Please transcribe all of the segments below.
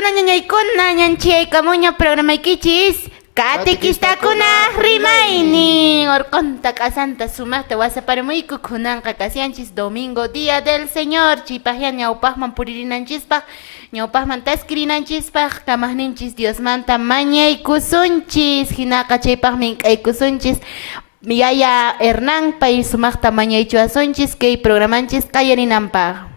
Yayaykuna ñañaykuna ñanchiyaykamuña programaykichis Catequistakuna rimayni Orconta kasanta sumaqta wasaparamuyku kunanqa kasianchis domingo día del Señor chipaqyan ñawpaqman puririnanchispaq ñawpaqman taskirinanchispaq kamaqninchis Diosmanta mañaykusunchis hinaqa chaypaqmi k'aykusunchis Yaya Hernán pay sumaqta mañaychuwasunchis kay programanchis qallarinanpaq.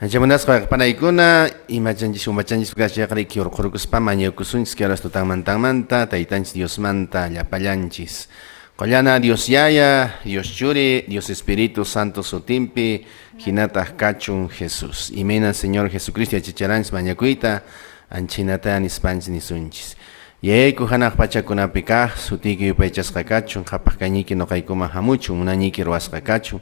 Anchamunasqa panaykuna imachanchis umachanchis kachaqriki urqurukuspa mañaykusunchis kiaras tutanmantamanta taytanchis Diosmanta llapallanchis qollana Dios Yaya, Dios Churi, Dios Espíritu Santo sutimpi hinataq kachun Jesús. Imena Señor Jesucristo yachacharanchis mañakuyta anchinata nispanchis nisunchis. Yayku hanaq pachakunapi kaq sutiki yupaychasqa kachun qhapaq kañiki noqaykuma hamuchun munaniki ruwasqa kachun.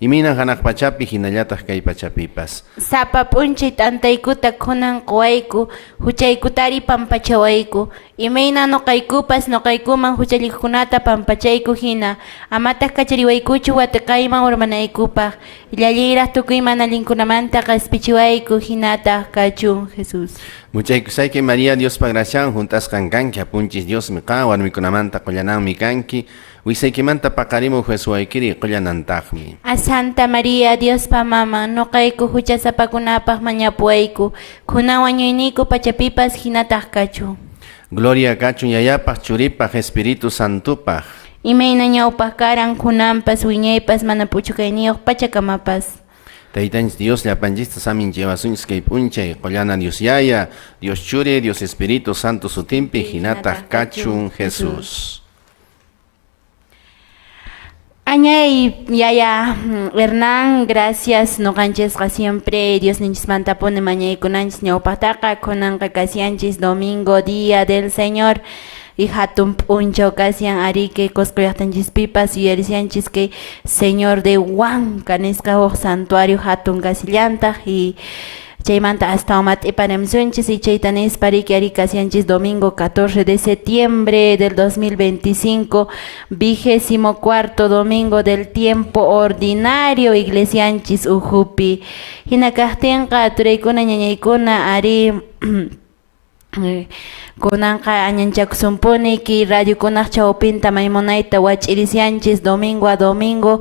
Imina hanaq pachapi hinallataq kay pachapipas. Sapa p'unchay t'antaykuta kunan quwayku, huchaykutari pampachawayku. Imayna noqaykupas noqaykuman huchalliqkunata pampachayku hina. Amataq kachariwaykuchu wataqayman urmanaykupaq. Llalliraq tukuy mana linkunamanta qaspichiwayku hinataq kachun Jesús. Muchaykusayki María Diospa gracian juntasqan kanki apunchis Diosmi qa warmikunamanta qullananmi kanki. Wisaykimanta paqarimu Jesuwaykiri qullanantaqmi. A Santa María Diospa mama noqayku huchasapakunapaq mañapuwayku. Kunan wañuyniku pachapipas hinataq kachun. Gloria kachun yayapaq churipaq Espíritu Santupaq. Imayna ñawpaq karan kunanpas wiñaypas mana puchukayniyuq pachakamapas. Taytanchis Dios llapanchista samin llevasunchis kay p'unchay qollana Dios Yaya, Dios Churi, Dios Espíritu Santo sutimpi hinataq kachun Jesús. Añay Yaya Hernán, gracias noqanchesqa siempre Dios ninchismanta pone mañaykunanchis ñawpaqtaqa kunanqa kasianchis domingo día del Señor y hatun p'unchaw kasian arique coscollaqtanchispipas yuyarisianchis que Señor de Huanca nisqa huq santuario hatun kasillantaq y chaymanta hasta mat'iparamsunchis y chayta nispa riqui ari kasianchis domingo 14 de septiembre del 2025 24º domingo del tiempo ordinario iglesianchis ujupi hina kaqtinqa turaykuna ñañaykuna ari kunanqa añanchakusunpuni ki radiokunaq chawpinta maymunayta wach'irisianchis domingo a domingo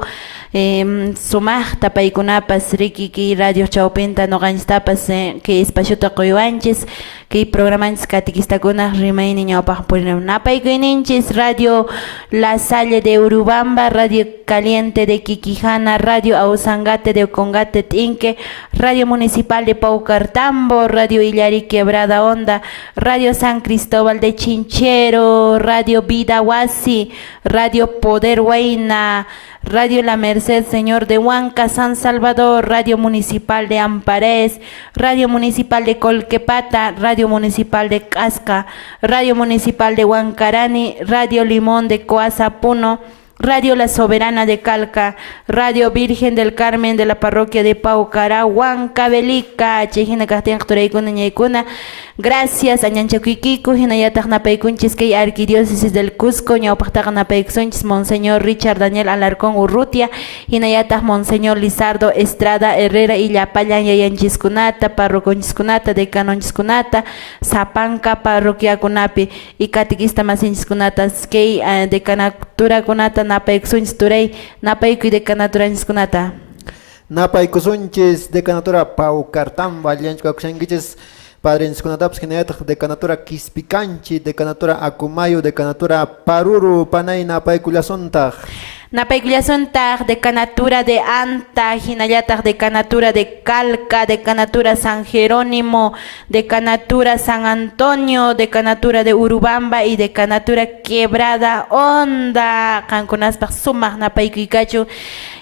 sumaqta paykunapas rikiki radio chawpinta noqanchistapas que espaciota quywanchis que programanchis catequistakunaq rimayni ñawpaq purimun napaykuyninchis radio La Salle de Urubamba, radio Caliente de Quiquijana, radio Ausangate de Ocongate Tinque, radio municipal de Paucartambo, radio Illari Quebrada Honda, radio San Cristóbal de Chinchero, radio Vida Huasi, radio Poder Huayna, Radio La Merced Señor de Huanca, San Salvador, Radio Municipal de Amparés, Radio Municipal de Colquepata, Radio Municipal de Casca, Radio Municipal de Huancarani, Radio Limón de Coazapuno, Radio La Soberana de Calca, Radio Virgen del Carmen de la Parroquia de Paucará, Huancavelica, Chejina Castian Turaykuna Ñaykuna. Gracias a Ñanchakuikiku, hinayataq napaykunchis kay Arquidiócesis del Cusco, ñawpaqtaqa napaykusunchis Monseñor Richard Daniel Alarcón Urrutia, hinayataq Monseñor Lizardo Estrada Herrera y llapallan yayanchiskunata, parroconchiskunata, decanonchiskunata, Sapanca parroquiakunapi y catequista masinchiskunata, kay decanatura napaykusunchis turay, napaykuy decanaturanchiskunata. Napaykusunchis decanatura Paucartambo, allanchkakushankichis Padrinchiskunatapas hinayataq decanatura Quispicanchi, decanatura Acumayo, decanatura Paruru, panay napaykullasuntaq. Napaykullasuntaq decanatura de Anta, hinallataq decanatura de Calca, decanatura San Jerónimo, decanatura San Antonio, decanatura de Urubamba y decanatura Quebrada Honda. Qankunaspaq sumaq napaykuykachu.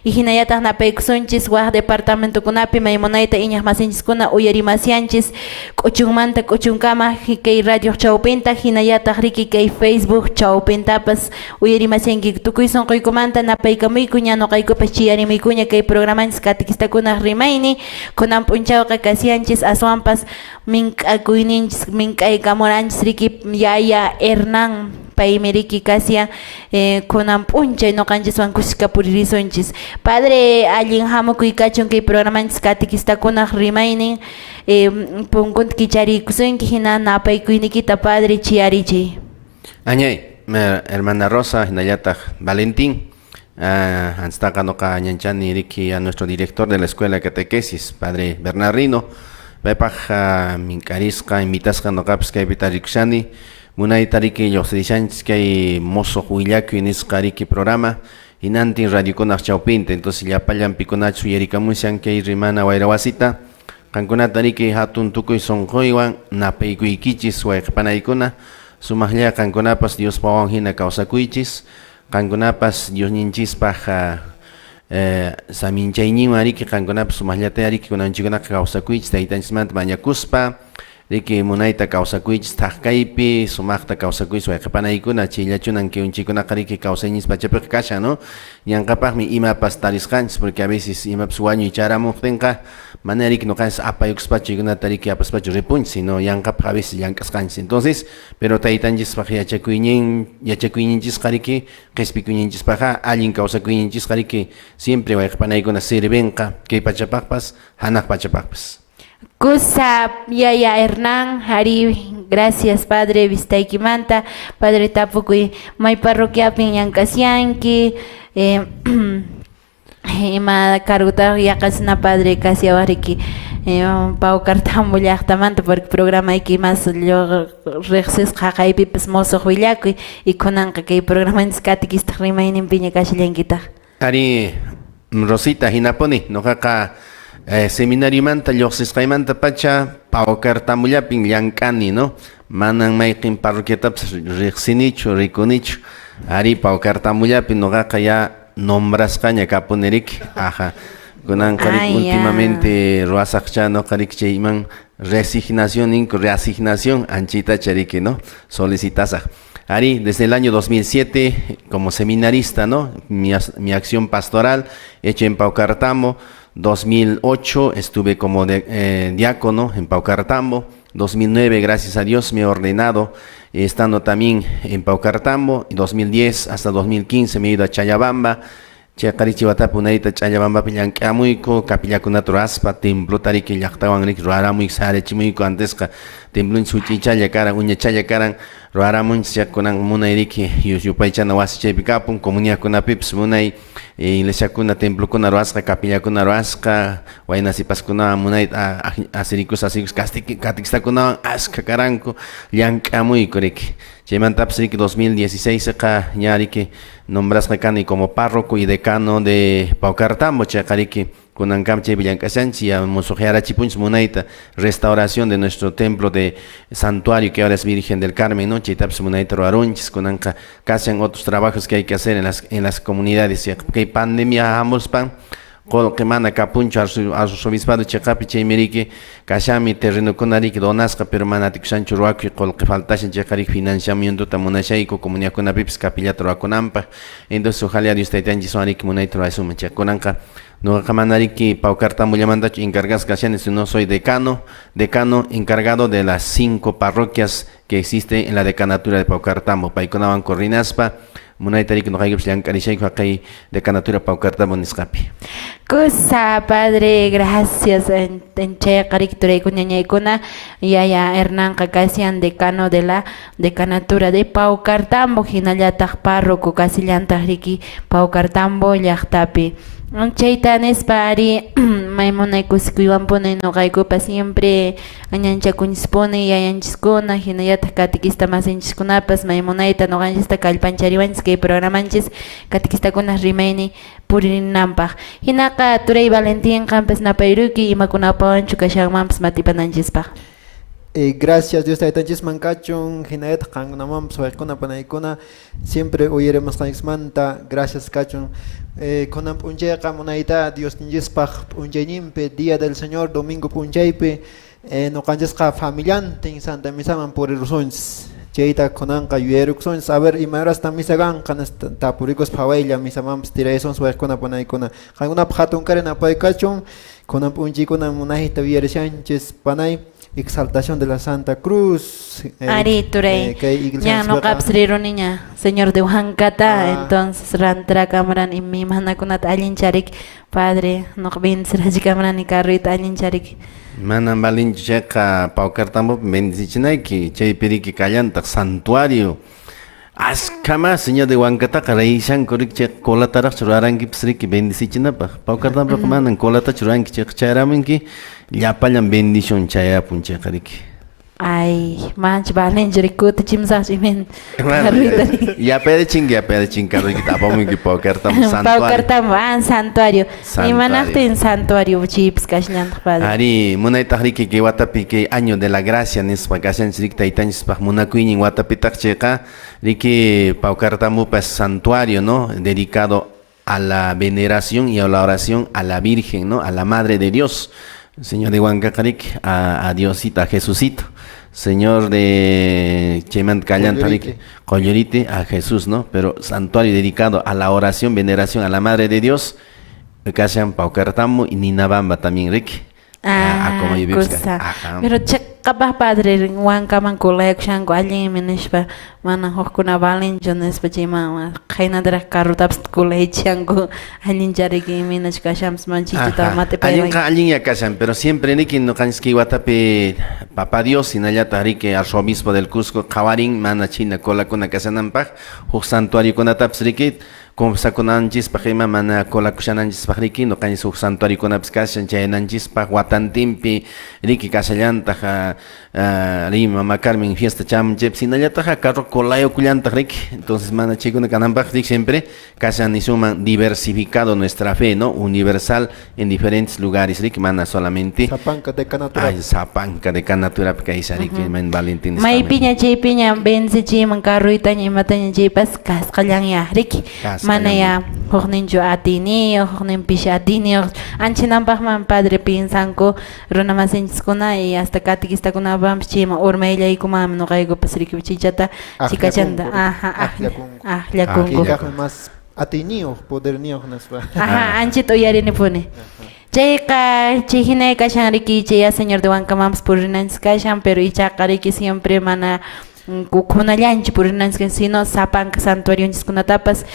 Y hinayataq napaykusunchis waq departamento kunapi maymunayta iñaq masinchiskuna uyarimasianchis k'uchunmanta k'uchunkama kay radio chawpinta hinayataq riki kay Facebook chawpintapas uyarimasianki tukuy sunquykumanta napaykamuyku ña noqaykupas chiyarimuykuña kay programanchis catequistakunaq rimayni kunan p'unchawqa kasianchis aswanpas mink'akuyninchis mink'aykamuranchis riki Yaya Hernán paymiriki kasia kunan p'unchay noqanchis kushka puririsonchis. Padre allin hamukuy kachun kay programanchis catequistakunaq rimaynin punkunta kicharikusunki hina napaykuynikita Padre chiyarichiy. Añay, hermana Rosa, Hinayata Valentín, anstaqa noqa ñanchani riki a nuestro director de la escuela de catequesis, Padre Bernardino, pepaj minkarisqa, invitasqa noqapis kaypita rikushani, munayta riki lluqsirishanchis kay mozo huillakuy nisqa riki programa, hinantin radiokunaq chawpinta, entonces llapallanpikunachu yarikamushan kay rimana wayrawasita, qankunata riki hatun tukuy sonquywan napaykuykichis wayqipanaykuna, sumaqlla qankunapas Dios pawan hina kawsakuychis, qankunapas Dios ninchispaq saminchayninwan riki qankunapas sumaqllata riki kunanchikunaqa kawsakuychis taytanchismanta mañakuspa, riki munayta kawsakuychis thaqkaypi, sumaqta kawsakuychis wayqipanaykuna chayllachunan kiunchikunaqa riki kawsayninchis pachapiqa kashan, ¿no? Yanqapaqmi imapas tarisqanchis, porque a veces imapas wañuy charamuqtinqa manera riki noqanchis apayuqspachu chaykunata riki apaspachu ripunchis, sino yanqapaq a veces llank'asqanchis. Entonces, pero taytanchispak yachakuyninchisqa riki qhispikuyninchispaqa allin kawsakuyninchisqa riki siempre wayqipanaykuna sirvenqa kay pachapaqpas hanaq pachapaqpas. Kusa yaya Hernán, Hari, gracias Padre Vistaykimanta, Padre Tapukuy, may parroquiapin Yankasianki, ima karuta yakasna Padre Kasiawariki, Pau Cartambo llaqtamanta, porque programa iki más yo rexes qaqaypi pues mozo huillakuy y kunanqa kay programa catequista rimaynin piña kashillankita. Ari Rosita hinapuni noqaqa seminario manta lluqsisqaymanta pacha Pau Cartambollapin llank'ani, no? Manan mayqin parroquiatapas riqsinichu rikunichu. Ari Pau Cartambollapin noqaqa ya nombrasqaña kapuniriki, ajá. Kunanqarik últimamente ruasaqcha noqarik chayman reasignación anchita chariki, ¿no? Solicitasaq. Ari, desde el año 2007 como seminarista, ¿no? Mi acción pastoral hecha en Paucartambo. 2008 estuve como diácono en Paucartambo. 2009, gracias a Dios, me he ordenado estando también en Paucartambo. 2010 hasta 2015 me he ido a Chayabamba. Chayqarichiwatapi unayta Chayabambapi llank'amuyku, kapillakunata ruraspa, templo tariki llaqtawan riki ruramuy sarechimuyku antesqa templunchis huch'iychalla karan, uñachalla karan, ruramunchis yakunan munay riki yupaychana wasi chaypi kapun, comunidadkunapipas munay iglesiakuna, templokuna rurasqa, kapillakuna rurasqa, waynasipaskunawan munayta asirikus catequistakunawan ashka karanku, llank'amuyku riki. Chaymantapas riki 2016qa ña riki nombrasqa kani como párroco y decano de Paucartambo, chayqa riki kunankam chaypi llank'ashanchis ya musuqyarachipunchis munayta restauración de nuestro templo de santuario que ahora es Virgen del Carmen, ¿no? Chaytapas munayta ruarunchis kunanqa kashan otros trabajos que hay que hacer en las comunidades. Kay pandemia hamulspan qolqi mana kapunchu arzobispado chayqapi chaymi riki kashami terrenokuna riki donasqa pero mana atikushanchu ruwakuy qolqi faltashan chayqa riki financiamientoта munashayku comunidadkunapipas kapillata ruwakunanpaq. Entonces ojalá Dios taytanchiswan riki munayta ruwaysunman chay kunanqa noqaqa mana riki Paucartambollamantachu encargados kashanis, sino soy decano encargado de las 5 parroquias que existen en la decanatura de Paucartambo. Paykunawan coordinaspa munayta riki noqaykupish llank'arishayku haqay decanatura Paucartambo nisqapi. Kusa Padre, gracias en chayqa riki turaykuñañaykuna yaya Hernán Qakasian, decano de la decanatura de Paucartambo, hinallataq párroco kasillantaq riki Paucartambo llaqtapi. Chayta nispa ari maymunaykusikuywanpuni noqaykupa siempre añanchakuñispuni yayanchiskuna hinallataq catequista masinchikunapas maymunayta noqanchista kallpanchariwanchis kay programanchis catequistakunas rimayni purinanpaq. Hinaqa Turay Valentín qanpas napayruki imakunapawanchu kashanmanpas matipananchispaq. Gracias Dios taytanchisman kachun, hinayata qankunamanpas wayqkunapanaykuna siempre uyaremos qanchikmanta, gracias kachun. Kunan p'unchayqa munayta Dios ninchispaq p'unchaynimpi Día del Señor domingo p'unchaypi noqanchisqa familiantin Santa Misaman purirusunchis. Chayta kunanqa yuyarukusunchis, a ver imarasta misa kanqa tapurikos phawaylla misamanpas tiraysunchis wayqkunapanaykuna. Qankunapaq hatun kari napay kachun, kunan p'unchaykuna munayta yuyarishanchis panay. exaltación de la Santa Cruz. Ari Turey, ya no capsriro niña, señor de Huancata, entonces rantra cámara y mi manakunat alin charik, padre, no bin seraji cámara ni carrita alin charik. Mana balin checa paukartambo bendichinayki chaypiriki kallantaq santuario. Askama señor de Huancata karaishan korik chek kolataraq churaranki psriki bendichinapaq. Paukartambo manan kolata churanki chek chayraminki llapallan bendición chayapun cheqariki. Ay, manch valen jerikut chimsas imen carrita. Ya pedichin carriki tapaminki paukartambo santuario. Paukartambo santuario. Y manafte en santuario chips kashñan padre. Ari munaytaq riki que watapi que año de la gracia nispa kashanchik taytanchikpaq munakuynin watapitaq chayqa riki paukartambo pues santuario, ¿no? Dedicado a la veneración y a la oración a la Virgen, ¿no? A la Madre de Dios. Señor de Huancacarik, a Diosita, a Jesucito. Señor de Chemant Callantarik, Collerite, a Jesús, ¿no? Pero santuario dedicado a la oración, veneración a la Madre de Dios. Kashan Paucartamo y Ninabamba también, Rick. Como yo pero capaz padre Huanca man collection ko alin menispa mana hokuna valen jones pachima kaina dra karutaps collection ko alin jari ki menas kashams manchita mate alin ya kashan pero siempre niki no kanski watape Papa Dios sinallata rike arzobispo del Cusco kawarin mana china kola kuna kasanampa huk santuario kuna taps rikit Sakunanchis pajema mana colakushananchis pajriki no kanis santuario kunapskashan chayananchis paj watantimpi riki kasallanta rima macarmen fiesta chamchep sinallata carro colayo kullanta riki entonces mana chikuna kanampaj rik siempre kashan y suman diversificado nuestra fe, ¿no? Universal en diferentes lugares riki mana solamente Zapanca de Canatura. Ay, Zapanca de Canatura kaisa riki en Valentín. Mai piña bense chiman carruita ni mataña chipas kaskallan ya riki manaya hokninjo atini hoknin pisha atini anchinampajman padre pinsanko runamasinchiskuna y hasta katikistakuna vamos chima urmeilla y kumam no caigo pasriki chichata chikachanda llakunko más atinio poder niyo naspa anchito yarini pone chayqa chihine kashan riki chaya señor de Huancamams purinanchis kashan pero ichaqa riki siempre mana kunallanchi purinanchis sino sapanka santuario kunatapas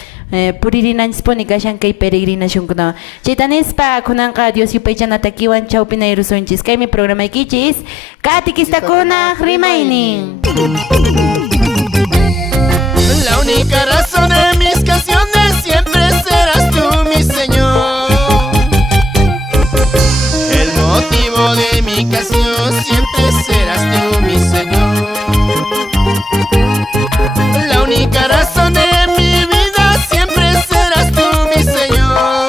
puririnanchis poni kashan kay peregrinación kuna chaytanispa kunanqa Dios yupaychanata kiwan chawpina irusunchis kaymi programa ikichis katikistakuna rimaynin. La única razón de mis canciones siempre serás tú, mi Señor. El motivo de mi canción siempre serás tú, mi Señor. La única razón de mi vida siempre serás tú, mi Señor.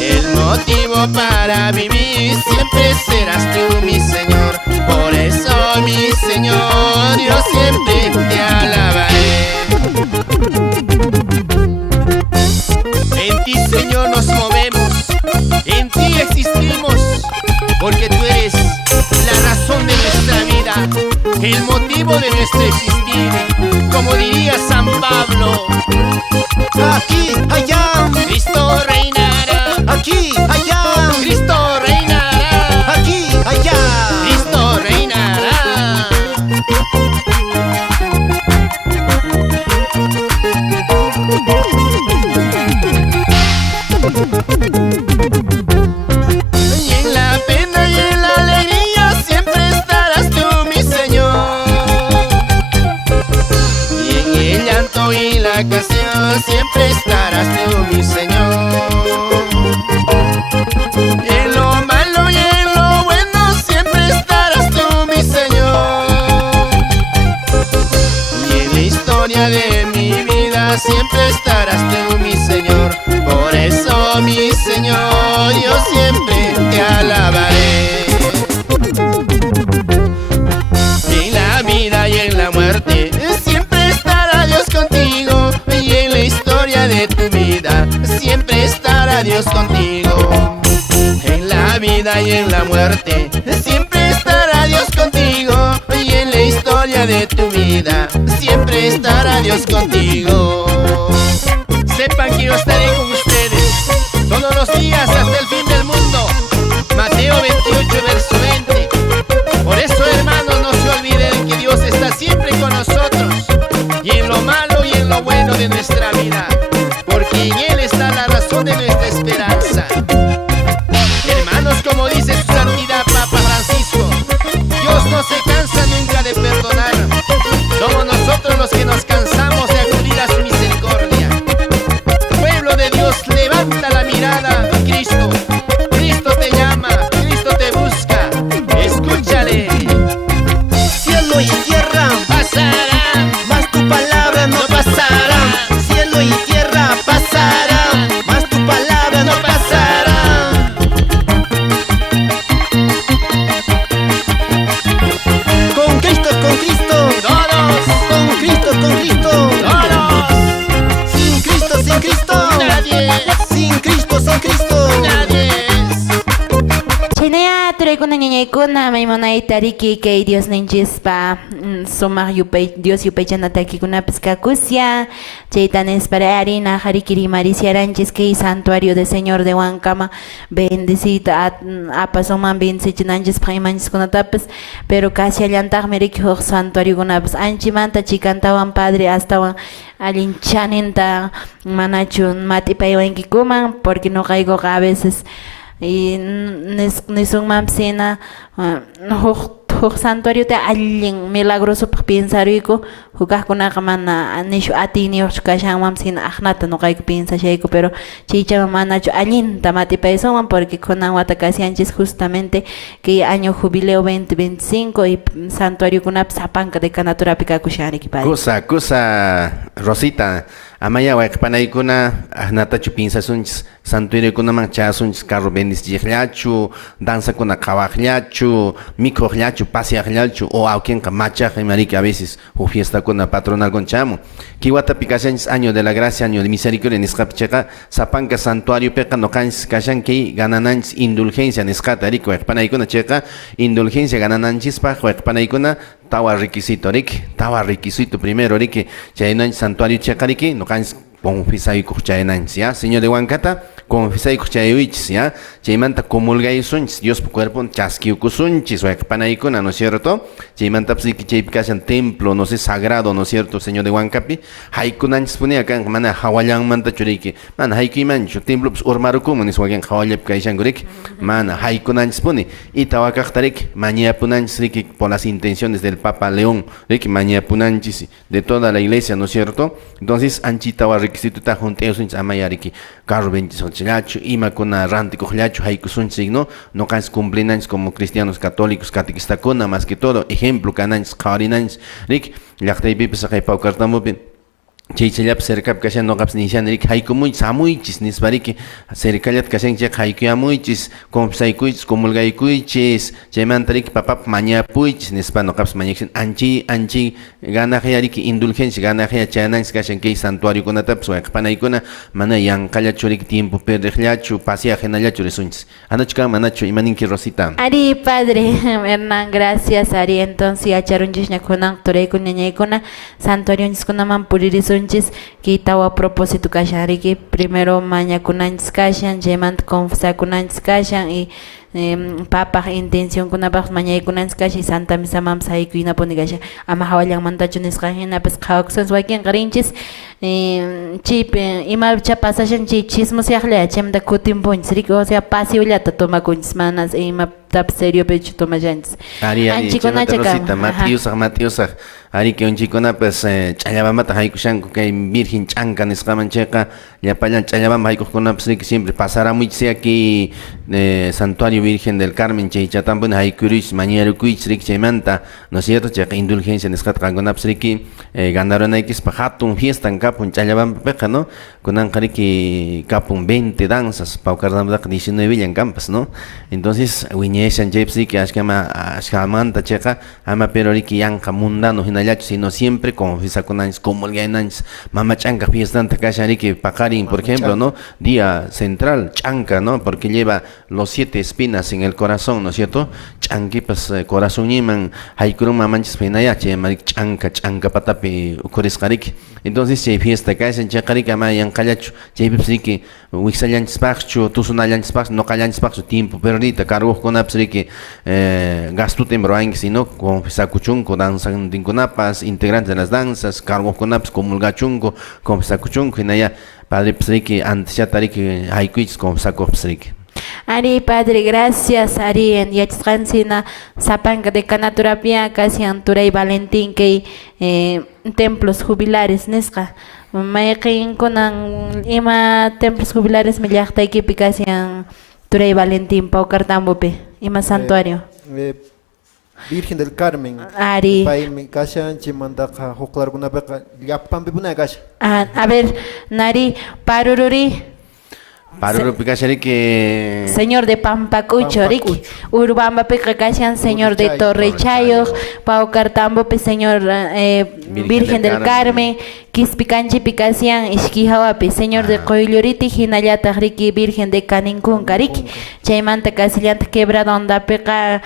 El motivo para vivir siempre serás tú, mi Señor. Por eso, mi Señor, yo siempre te alabaré. En ti, Señor, nos movemos, en ti existimos, porque tú eres la razón de nuestra vida, el motivo de nuestro existir. Como diría San Pablo, aquí, allá, Cristo reinará. Aquí, allá, Cristo reinará. Aquí, allá, Cristo reinará. Y en la pena y en la alegría siempre estarás tú, mi Señor. Y en el llanto y la canción siempre estarás tú, mi Señor. En lo malo y en lo bueno siempre estarás tú, mi Señor. Y en la historia de mi vida siempre estarás tú, mi Señor. Por eso, mi Señor, yo siempre te alabaré. En la vida y en la muerte siempre estará Dios contigo. Y en la historia de tu vida siempre estará Dios contigo. En la vida y en la muerte siempre estará Dios contigo. Y en la historia de tu vida siempre estará Dios contigo. Sepan que yo estaré con ustedes todos los días hasta el fin del mundo. Mateo 28, verso 20. Taikuna maymunayta riki kay Dios ninchispa sumaq yupay Dios yupaychanata kikunapas kakusya chayta nispara harina harikiri mariciaranchis kay santuario de Señor de Huancama bendecita apasuman bendecichinanchis paimanchis kunatapas pero casi allantaqmi riki huk santuario kunapas anchimanta chikantawan padre astawan alinchaninta manachu matipaywankikuman porque no caigo a veces y nisung mamsina huk santuario te allin milagroso pensarico hukakuna mana nishu atini kashan mamsina ahnata no kay piensa shayko pero chicha mana chu allin tamati paisoman porque kunan wata casi antes justamente que año jubileo 2025 y santuario kunap sapanka de canatura pica kushani ki Kusa Rosita amaya waqpanaykuna ahnatachu pinsasunchis santuario kunaman chasunchis carro bendischiqllachu danzakuna qhawaqllachu mikhuqllachu paseaqllachu o awkinqa machaq imariki a veces huk fiestakuna patronal conchamu kiwatapi kashanchis año de la gracia año de misericordia nisqapi chayqa sapanka santuario piqa noqanchis kashanki ganananchis indulgencia nisqata riku waqpanaykuna chayqa indulgencia ganananchispaq waqpanaykuna tawa requisito primero riki chaynanchis santuario chayqa riki noqanchis confisaykuq chaynanchis ya señor de Huancata confisaykuq chaywichis ya chaymanta comulgaysunchis Dios cuerpo chasquiukusunchis waqpanaykuna ¿no es cierto? Chaymantapas riki chaypi kashan templo no sé sagrado ¿no es cierto? Señor de Huancapi haykunanchis punia kan mana hawallanmanta churiki mana haykuymanchu templo pues urmarukumun niswakan hawallapi kayshanku riki mana haykunanchis puni y tawakaqta riki mañapunanchis riki por las intenciones del Papa León riki mañapunanchis de toda la iglesia ¿no es cierto? Entonces anchitawa requisito ta junteosunchis amaya riki carro bendicionchillachu imakuna rantikuqllachu haykusunchis no kanchis cumplinanchis como cristianos católicos catequistakuna más que todo ejemplo kananchis qhawarinanchis riki llaqtaypipas kay pawkartamupi chaychallapi cercapi kashan noqapas nishani riki haykumuychis hamuychis nispa riki cercallata kashanchik haykuyamuychis confesaykuychis comulgaykuychis chaymanta riki papapa mañapuychis nispa noqapas mañakushan anchi ganaqlla riki indulgencia ganaqlla chaynanchis kashan kay santuariokunatapas waqpanaykuna mana yanqallachu riki tiempo perdiqllachu paseajinallachu risunchis anachu kan manachu imaninki Rosita Ari padre Hernán gracias Ari entonces acharunchis ñakunan tureykuna ñaykuna santuario kunaman puririsun que tawa propósito kashan riki primero mañakunanchis kashan chaymanta confesakunanchis kashan y papa intención kunapas mañaykunanchis kashan santa misa mamas haykuynapunik kashan ama hawallanmantachu nisqa hinapas qhawaksunchis wakin qarinchis chaypi imacha pasashan chay chismoseaqlla chaymanta kutimpunchis riki o sea paseollata tomakunchis manas imatapas seriopichu tomashanchis Ari Rosita Matiusaq ari que unchikunapas ch'allabamata haykushanku kay virgen ch'anka nisqaman chayqa llapallan ch'allabama haykuqkunapas riki siempre pasaramuychis aquí santuario Virgen del Carmen chay chatampuni haykurichis mañarukuychis riki chaymanta ¿no es cierto? Chayqa indulgencia nisqata qankunapas riki ganarunaykispa hatun fiestan kapun ch'allabamapiqa ¿no? Kunanqa riki kapun 20 danzas pawkartamanta 19 villan kampas ¿no? Entonces wiñayshan chaypas riki ashkamanta chayqa ama pero riki yanqa mundano sino siempre confesakunanchis comulgaynanchis mama ch'anka fiestanta kashan riki paqarin por ejemplo ¿no? Día central ch'anka ¿no? Porque lleva los 7 espinas en el corazón ¿no es cierto? Ch'ankipas corazón niman haykurun mamanchis pinaya chayma riki ch'anka patapi ukurisqa riki entonces chay fiesta kashan chayqa riki ama yanqallachu chaypipas riki wiksallanchispaqchu tusunallanchispaqchu noqallanchispaqchu tiempo perdita carguqkunapas riki gastutin ruranki sino confesakuchunku danzantinkunapas integrantes de las danzas carguqkunapas comulgachunku confesakuchunku hinaya padrepas riki anteshata riki haykuychis confesakuqpas riki Ari padre gracias Ari en yachqansina sapanka de canaturapia casi Turay Valentín kay templos jubilares nisqa mayqinkunan ima templos jubilares millaqtaykipi casi Turay Valentín pawkartambopi ima santuario Virgen del Carmen Ari paymi kashan chaymantaqa huqlarkunapiqa llapanpi puna kashan a ver Nari parururi Parurupi kasharik Señor de Pampacucho, Rick. Pampacucho. Urbamba Pecacasian, Señor de Torrechayo. Torrechayo. Pau Cartambo, Señor Virgen del Carmen. Quispicanchi Picasian, Ishkihawapi, Señor de Coylluriti, Hinayata Riki, Virgen de Canincunca, Rick. Chaimanta Casillanta Quebradonda Peca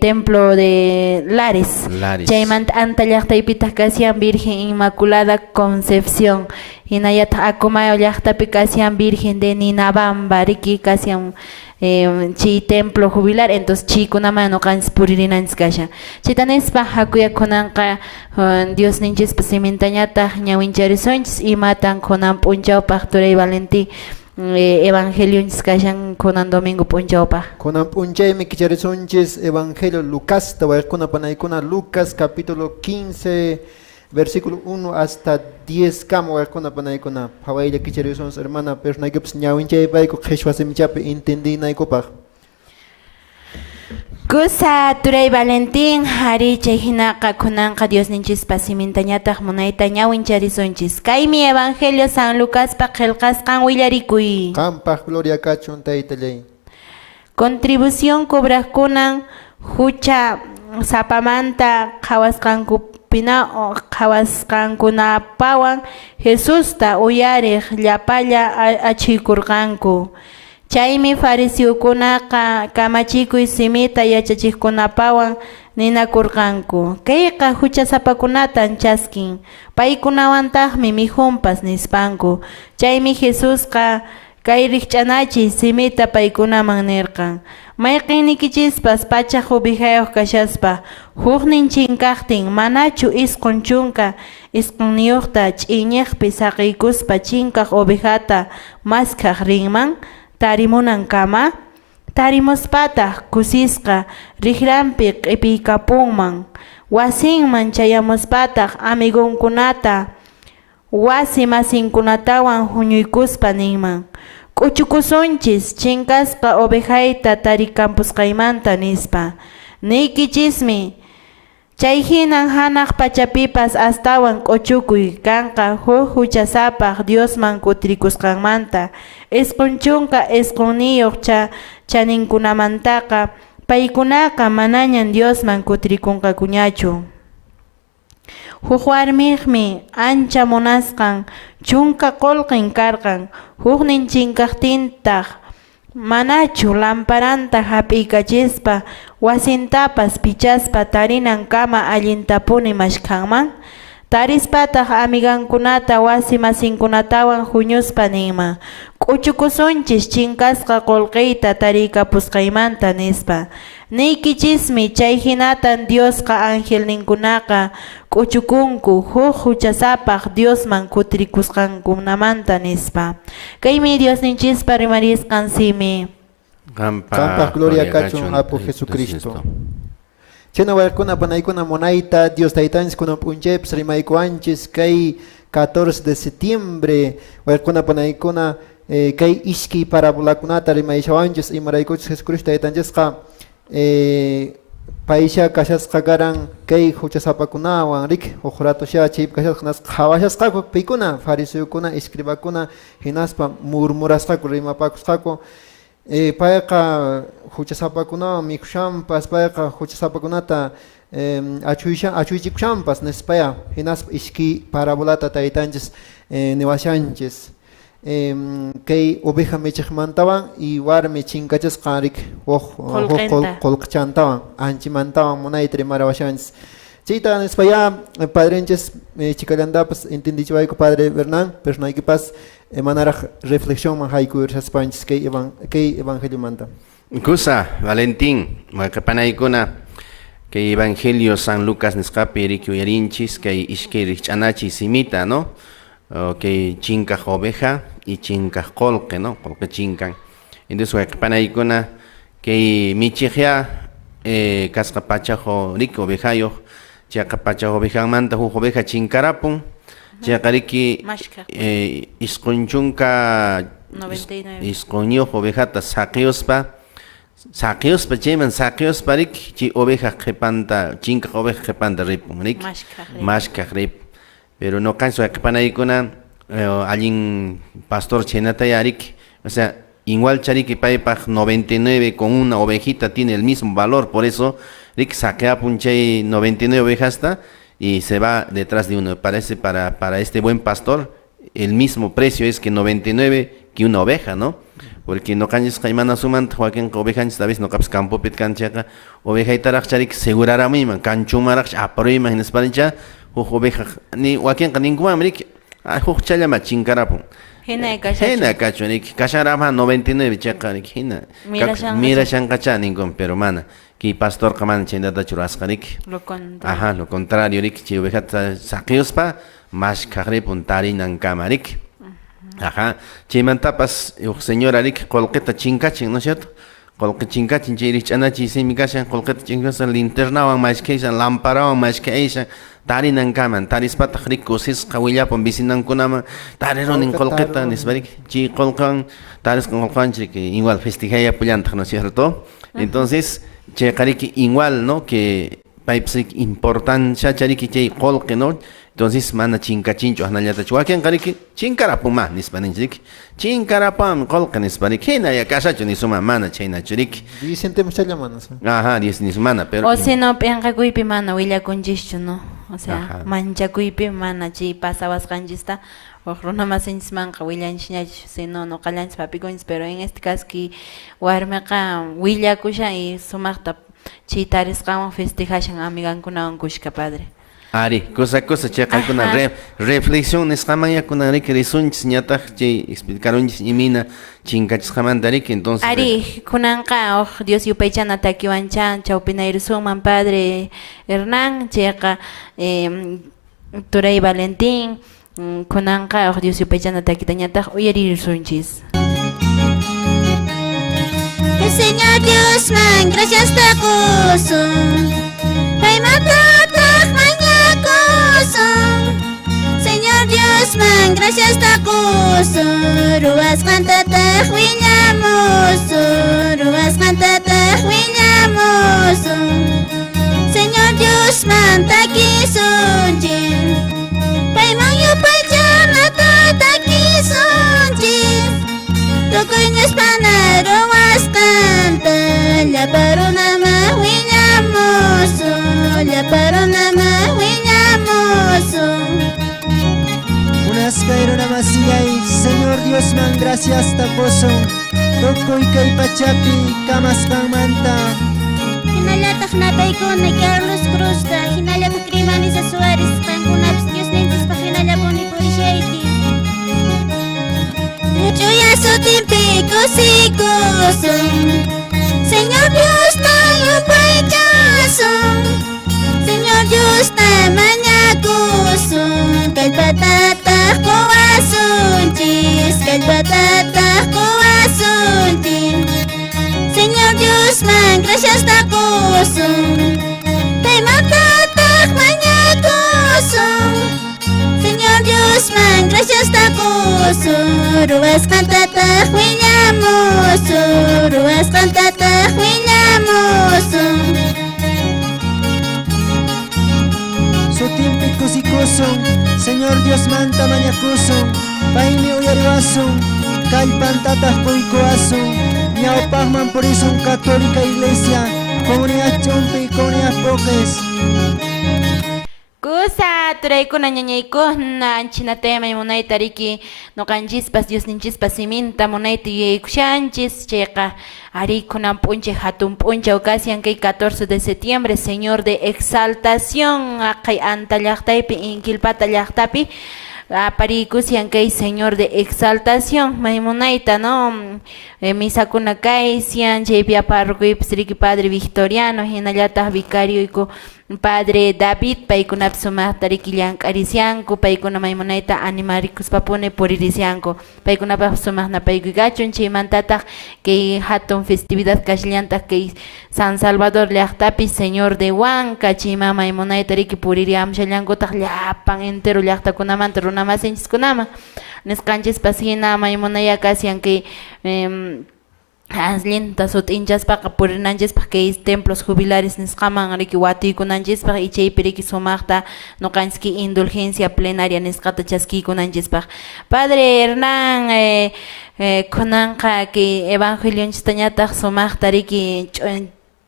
Templo de Lares. Chaimanta Antallata y Pitacasian, Virgen Inmaculada Concepción. Hinayata Akumayo Yachta Picasian, Virgen de Ninabamba, Riki Casian. Chi templo jubilar entonces chi kuna mano kans puririnanis kasha chitanes pa hakuya kunanqa Dios ninchis pasimintanyata ñawincharisonchis imatan kunan punchawpaq Turay Valentín evangelio kashan kunan domingo punchawpaq Kunan punchaymi kicharisunchis Evangelio Lucas, tawaykuna panaykuna Lucas capítulo 15 versículo 1 hasta 10 kama waykuna panaykuna hawaylla kicharisunchis hermana persona ñawinchaypayku qhishwasimichapi entendinaykupaq. Kusa Turay Valentín hari chay hinaqa kunanqa Dios ninchis pasimintañataq munayta ñawincharisonchis kaymi Evangelio San Lucaspa qillqasqan willarikuy. Qampaq gloria kachun taytallay. Contribución cobraskunan hucha sapamanta qhawasqankunapawan Jesusta uyariq llapalla achikurqanku. Chaymi fariseukunaqa kamachikuy simita yachachiqkunapawan ninakurqanku. Kayqa hucha sapakunatan chaskin, paykunawantaqmi mijunpas nispanku. Chaymi Jesusqa kay rikch'anachiy simita paykunaman nirqan. Mayqinnikichispas pachaq ubihayuq kashaspa huknin chinkaqtin manachu isqun chunka isqunniyuqta ch'iñiqpi saqiykuspa chinkaq ubihata maskaq rinman tarimunan kama tarimuspataq kusisqa riqranpi q'ipiykapunman wasinman chayamuspataq amigunkunata wasi masinkunatawan huñuykuspa ninman K'uchukusunchis chinkasqa ovejayta tarikampusqaymanta nispa. Niykichismi chay hinan hanaq pachapipas astawan k'uchukuy kanqa huk huchasapaq Diosman kutirikusqanmanta. Isqun chunka isqunniyuq chaninkunamantaqa paykunaqa manañan Diosman kutirikunqakuñachu. Huk warmiqmi ancha munasqan chunka qullqin karqan huknin chinkaqtintaq manachu lamparanta hap'iykachispa wasintapas pichaspa tarinan kama allintapuni mashkhanman tarispataq amigankunata wasi masinkunatawan huñuspa ninman k'uchukusunchis chinkasqa qullqiyta tarikapusqaymanta nispa niykichismi chay hinatan Diosqa angelninkunaqa k'uchukunku huk huchasapaq Diosman kutirikusqankunamanta nispa kaymi Dios ninchispa rimarisqan simi Qampaq gloria kachun Apu Jesucristo. Chayna waykuna panaykuna munayta Dios taytanchis kunan p'unchaypis rimaykuanchis kay 14 de septiembre waykuna panaykuna kay ishki parabolakunata rimayshawanchis imaraykuchis Jesucristo taytanchisqa paisha kashasqa karan kay huchasapakunawan rik huk ratusha chaypi kashasqa qhawashasqaku paykuna fariseukuna escribakuna hinaspa murmurasqaku rimapakusqaku payqa huchasapakunawan mikushanpas payqa huchasapakunata achuychikushanpas nispaya hinaspa ishki parabolata taytanchis niwashanchis kay oveja michiqmantawan y warmi chinkachasqa rik qullqichantawan anchimantawan munayta rimarawashanchis chayta nispaya padrinchis chikalantapas entendichiwayku padre Bernán personaykipas manaraq reflexión man haykuyursaspanchis kay evangelio manta Kusa Valentín wayqipanaykuna kay Evangelio San Lucas nisqapi rikuyuyarinchis kay ishkay rikch'anachiy simita no kay chinkaq oveja y chinkaq qullqi no qullqi chinkan entonces wayqipanaykuna kay michiqya kasqa pachaq rik ovejayuq chayqa pachaq ovejanmanta huk oveja chinkarapun chayqa riki isqun chunka 99 isqunniyuq ovejata saqiyuspa chayman saqiyuspa rik chay oveja qhipanta chinkaq oveja qhipanta ripun rik mashkaq rip pero no kanso wayqipanaykuna allin pastor chenata yarik, o sea, igual chariki paypaj 99 con una ovejita tiene el mismo valor, por eso rik saquea punche 99 ovejas y se va detrás de uno. Parece para este buen pastor el mismo precio es que 99 que una oveja, ¿no? Porque no canjes caimana suman Joaquín ovejas sabes no caps campo pit canchaca oveja y tarak charik segurara misma canchumarak aproima en españa oveja ni Joaquín ningún amrik chaya machinkarapun. Hina kasha. Hina cacho ni kasharama 99 chaca ni hina. Mira shankacha ningún pero mana que pastor kaman chenda churascarik. Lo contrario. Ajá, lo contrario rik chi oveja saqiospa más carre puntari nan kamarik. Ajá, chimantapas señora rik colqueta chincachin, ¿no es cierto? Colqueta chincachin chirich anachi simikashan colqueta chincachin linterna wan más que esa lámpara wan más que esa tarinan kaman tarispata rik cosis kawillapon bisinan kunama tareron en colqueta nisbarik chi colcan tares con colcan que igual festejaya pulanta, ¿no es cierto? Entonces che kariki igual, ¿no? Que paipsik importancia chariki che colque, ¿no? Entonces mana chincachincho analyata chuaken kariki chinkarapuma nispaninchik chinkarapam kolkan nispanik hina ya kasacho ni suma mana china churik. Vicente mucha llamadas. Ajá, 10 ni sumana pero O si no pienja kuipi mana willa kunjischu, ¿no? O sea, Ajá. mancha kuipi mana chi pasawas kanjista. O runa más en manca willan chiñach, si no no calans papikoins, pero en este caso que warmeka willa kusha y sumarta chitaris kama festejashan amigan kuna kushka padre. Ari, cosa che kalkuna Ajá. reflexión eskamaya kuna rik risunch ñata che explicaron imina chinkach darik entonces Ari, kunanka, oh, Dios yupaychana takiwanchan, chaupinair suman padre Hernán, checa, Turay Valentín, kunanka, oh, Dios yupaychana takitañata, uyarir sunchis. El Señor Dios man, gracias te gozo. Pay matata mañacoso. Señor Dios man, gracias te gozo. Ruas cantata huillamoso. Ruas cantata huillamoso. Señor Dios man, taki sonjin. Pay man yo pay llamata taki sonjin. Tocoñas panaro was canta, la parona ma huillamoso, la parona ma huillamoso. Unas caerona masiyay, Señor Dios man, gracias taposo. Toco y kay pachapi, camas manta. Hinalatak na paikon ni Carlos Crusta, hinalatak Crimanisa Suarez, kankunaps Dios nintis pa hinalapon ni Purishaiti. Chuya su típico sigoso. Señor Dios no payaso. Señor Dios no mañacoso. Que el patata coazunchis. Que el patata coazunchis. Señor Dios man, gracias tacoso. Te matata mañacoso. Señor Dios man, gracias tacoso. Ruas cantata huillamoso. Ruas cantata huillamoso. Su típico sicoso, Señor Dios manta mañacoso. Paine uyaribaso, kay pantatas coicoaso. Ñaupagman por eso un católica iglesia. Comunidad chompe y comunidad poques. Kusa, traykuna ñañaykuna anchinatema imunayta riki noqanchispas Dios ninchispas siminta munayta yuyaykushanchis chayqa ari kunan p'unchik hatun p'uncha ocasión kay 14 de septiembre Señor de Exaltación kay anta llaqtaypi Inquilpata llaqtapi aparikusian kay Señor de Exaltación maymunayta no misakuna kaysian chaypi aparquypis riki Padre Victoriano hinallataq vicario Padre David paykunapis sumaqta riki llank'arisianku paykuna maymunayta animarikusapuni puririsianku paykunapas sumaqna paykuyachun chaymantataq kay hatun festividad kashllantaq kay San Salvador llaqtapi Señor de Huanca chayma maymunayta riki puririamshallankutaq llapan entero llaqtakunamanta runamasinchikkunama nisqanchispas hina maymunaya kasian kay Aslinta sut inchaspaq purinanchispaq kay templos jubilares nisqaman riki watuykunanchispaq y chaypi riki sumaqta nuqanchik indulgencia plenaria nisqata chaskiykunanchispaq. Padre Hernán kunanqa ki evangelionchista ñataq sumaqta riki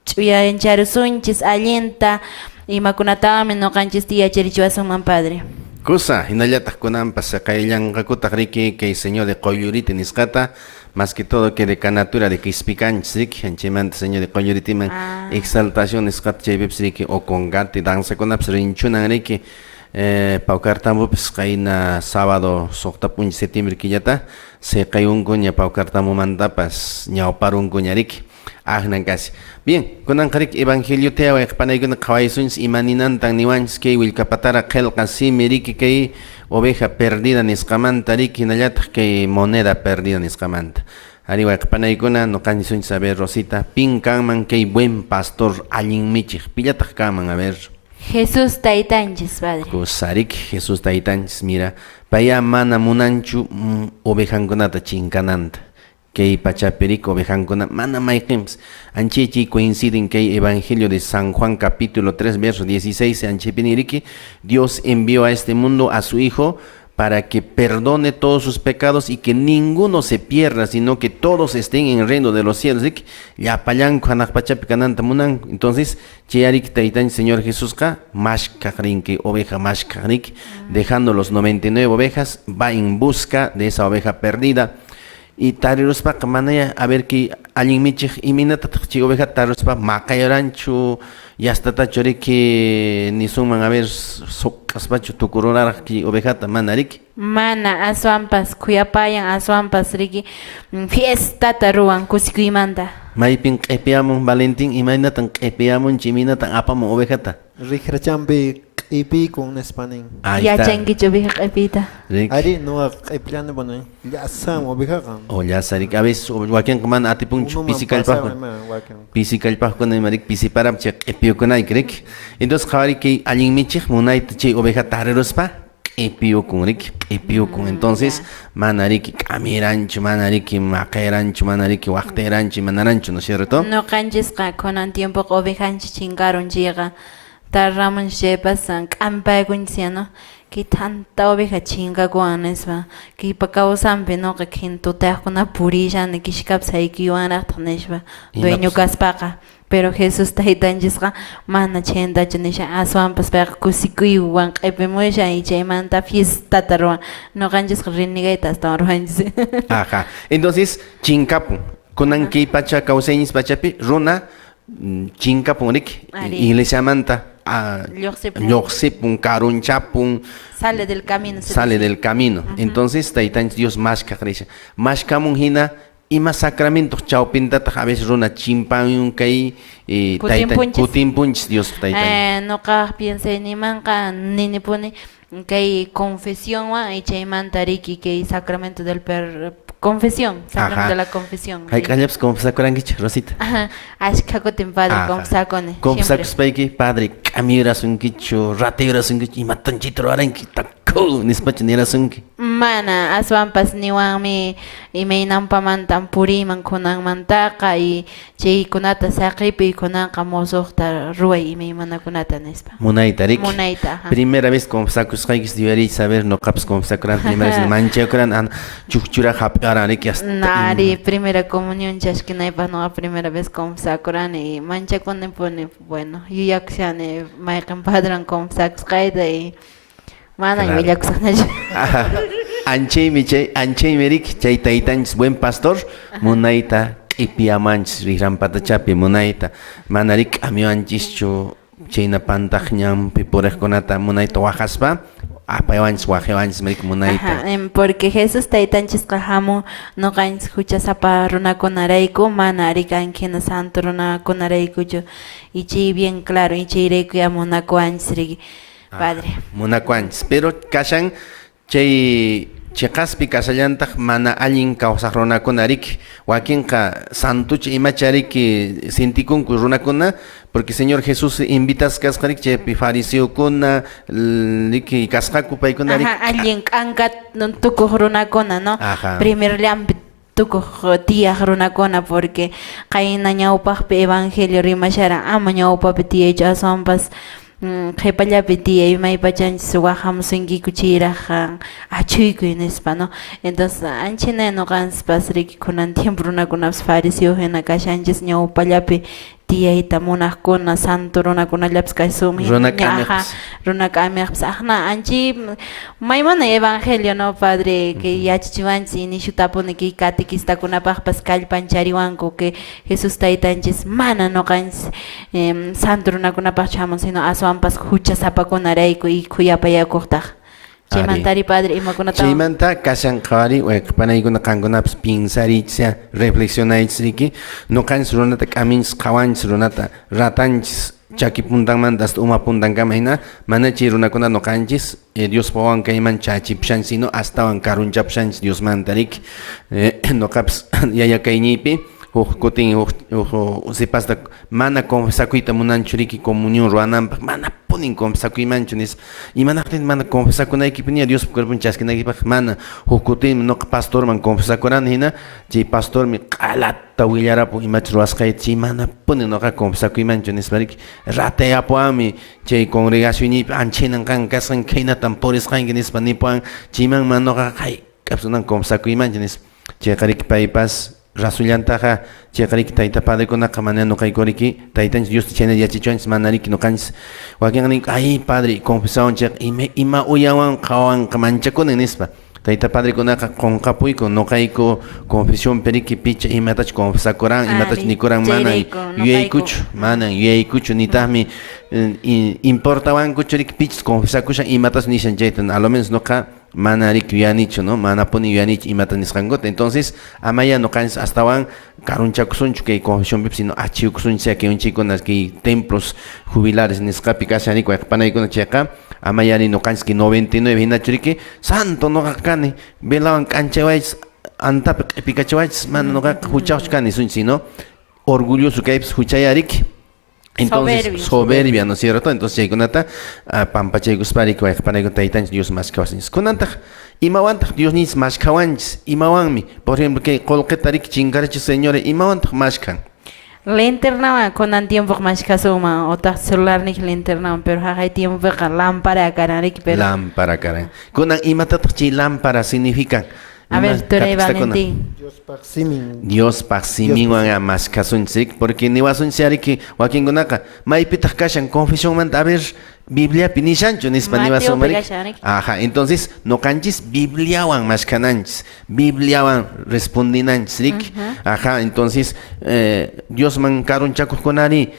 ch'uyancharusunchis allinta imakunatami nuqanchis tiyacharichiwasunman Padre. Kusa, hinallataq kunanpas qayllanqakutaq riki kay señor de Qoyuriti nisqata, más que todo que de canatura de Quispicanchis riki, anchimanta señor de Qoyuritiman exaltación nisqata chaypipas riki o congati danzakunapas rinchunan riki paukartamupis qayna sábado suqtapuncha septiembre killata se qayunkuña paukartamumantapas ñawparunkuña riki. Ahnan casi. Bien, kunan karik evangelio te away panaykuna qhawaysunchis imaninantan niwanchis kay willkapatara qillqa simi riki kay oveja perdida nisqamanta riki hinallataq kay moneda perdida nisqamanta. Ari wayqapanaykuna nuqanchiksunchis a ver Rosita, pin kanman kay buen pastor allin michiq pillataq kanman a ver. Jesús taytanchis Padre. Kusarik Jesús taytanchis mira, paya mana munanchu ovejankunata chinkananta. Kay pachapirico ovejankuna mana mayqims anchichi coinciden que Evangelio de San Juan capítulo 3 verso 16 anchipiniriki Dios envió a este mundo a su hijo para que perdone todos sus pecados y que ninguno se pierda sino que todos estén en el reino de los cielos ya payanco anakpachapi kananta munan entonces chiarik taitan Señor Jesús ka mashkakrinki oveja mashkakrik dejando los 99 ovejas va en busca de esa oveja perdida. Y tariruspa manaya a ver que alguien michich y minata chi oveja tariruspa makayaranchu y hasta tachori que ni suman a ver sokaspachu tukururar ki ovejata manarik Mana aswampas kuyapayan aswampas riki fiesta taruan kusikuimanta. Maipin q'epiamun Valentín imaynatan q'epiamun chiminatan apamun ovejata. Rikrachampi q'ipi con espanin. Yachankichu oveja q'ipita. Ari no q'iplana bueno ya sam oveja. O ya sarik a veces wakin man atipunchu pisikallpaq. Pisikallpaq kuna marik pisiparap che q'epiyukunay krek. Entonces qhawari que alguien michich munayta che oveja tariruspa q'ipiyukun rik q'ipiyukun. Entonces manariki kamiranchu manariki maqayranchu manariki waqtayranchu manaranchu ¿no es cierto? No qanchisqa kunan tiempo ovejanchis chinkaron llega. Tarraman shepasan k'ampaykunchis no que tanta oveja chinkakuan nispa que pakawsanpi no que kintutaqkuna purillan kishkapsaykiwanraq nishpa dueño kaspaqa pero Jesús taytanchisqa mana chaytachu nisha aswanpas payqa kusikuywan q'ipimusha y chaymanta fiestata ruwan nuqanchis rinigayta astawan ruwanchis. Ajá. Entonces chinkapun kunan kay pacha kawsaynis pachapi runa chinkapun rik iglesiamanta lluqsipun karunchapun sale del camino. Sale del camino. Entonces taytan Dios mashkaqrisha mashkamun hina ima sacramento chawpintataq a veces runa chimpayun kay taytan kutimpunchis Dios taytan. Nuqa piensaynimanqa ninipuni kay confesión wa y chaymanta riki kay sacramento del confesión, sacramento de la confesión. Hay calles confesakurankichu Rosita. Ashkakutin Padre confesakuni. Confesakuspayki Padre kamirasunkichu ratirasunkichu imatanchitro aranki takku nispachu nirasunki. Mana aswampas niwanmi imaynanpamantan puriman kunanmantaqa y chaykunata saqipi kunanqa musuqta ruway imaymanakunata nispa. Munayta rik. Munayta. Primera vez confesakusqaykis debería saber no qapas confesakuran primera vez manchaykuran chukchura hap'aran rik hasta. Nari primera comunión chashkinaypaq no primera vez confesakurani y manchakunipuni bueno yuyakushani mayqin padran confesakusqayta y mana willakusaqnachu. Anchaymi rik chay taytanchis buen pastor munayta q'ipiyamanchis riran patachapi munayta mana rik k'amiwanchischu chayna pantaq ñanpi puriqkunata munayta waqaspa apaywanchis waqiwanchis rik munayta. Porque Jesús taytanchisqa hamun nuqanchis huchasapa runakunarayku mana rikanhina santo runakunaraykuchu y chay bien claro y chayraykuya munakuanchis riki Padre. Munakuanchis pero kashan chay chiqaspi kasallantaq mana allin kawsaq runakuna rik wakinqa santucha imachariki sintikunku runakuna porque Señor Jesús invitas kasqarik chaypi fariseokuna riki kasqaku paykuna rik allin k'anqa tukuq runakuna no primer llampi tukuq tiyaq runakuna porque qayna ñawpaqpi evangelio rimashara ama ñawpapi tiyaychu aswanpas qhipallapi tiyay imaypachanchis waqhamusunkiku chiraq achuykuy nispa no entonces anchina nuqanchis riki kunan tiempo runakunapas fariseo hina kashanchis ñawpallapi tiyayta munaqkuna santo runakunallapas kaysunmi runak'amiqpas ajna anchi maymana evangelio no padre que yachachiwanchis inishutapuni ki catequistakunapaqpas kallpanchariwanku que Jesús taytanchis mana nuqanchis santo runakunapaq chamun sino aswanpas huchasapakunarayku y khuyapayakuqtaq chaymantari padre imakunata chaymanta kashanqari wayqipanaykuna qankunapas pinsarichis reflexionaychis riki nuqanchis runata k'aminchis qhawanchis runata ratanchis chaki puntanmanta hasta uma puntankama hina manachi runakuna nuqanchis Dios pawan kayman chachipshanchis sino astawan karunchapshanchis Diosmanta riki nuqapas yayakaynipi huk kutin huk sipasta mana confesakuyta munanchu riki comunión ruananpaq mana punin confesakuymanchu nis imanaqtin mana confesakunaykipuni Dios cuerpun chaskinaykipaq mana huk kutin nuqa pastorman confesakurani hina chay pastormi q'alata willarapu imachus ruwasqayta chay mana punin nuqa confesakuymanchu nispa riki ratayapuami chay congregacionnipi anchinan kan kasqan kaynatan purisqanki nispa nipuan chaymanman nuqa hay k'apsunan confesakuymanchu nispa chayqa riki paypas rasullantaqa chayqariki tayta padrekunaqa mana nuqaykuriki taytanchis Dios chayna yachachiwanchis mana riki nuqanchis wakinqa nin ay padre confesawanchik ima uyawan qhawanqa manchakunan nispa tayta padrekunaqa qonqapuyku nuqayku confesión periki picha imatach confesakuran imatach nikuran mana yuyaykuchu mana yuyaykuchu nitaqmi importawankuchu riki pichas confesakushan imatach nishan chaytan a lo menos nuqa mana riki yuyanichu no mana puni yuyanichu imata nisqankota entonces amaya nuqanchis astawan karunchakusunchu kay confesiónpipas sino achiyukusunchis kay unchaykuna kay templos jubilares nisqapi kashanika wayqipanaykuna chayqa amayari nuqanchis kay 99 hinachu riki santo nuqa kani velawan k'anchawaychis antapi q'ipikachawaychis mana nuqaqa huchaqchu kani sunchis sino orgulloso kaypis huchayariki entonces soberbia, ¿no es cierto? Entonces chaykunata pampachaykusparik wayqipanaykuna taytanchis Dios mashkawasinchis kunantaq imawantaq Dios nis mashkawanchis imawanmi por ejemplo kay qolqita riki chinkarachis señores imawantaq mashkan linternawan kunan tiempo mashkasuma otaq celular nik linternawan pero haqay tiempo lámpara karan riki pero lámpara karan kunan imatataq chay lámpara significan a ver, Turay Valentín. Dios paximin wan mashkasunchik porque niwasunchik wakinkunaqa maypitaq kashan confesión manta a ver Biblia pinishanchu nispa niwasumari ajá entonces nuqanchis Bibliawan mashkananchis Bibliawan respondinanchis rik ajá entonces Diosman karunchakuqkunari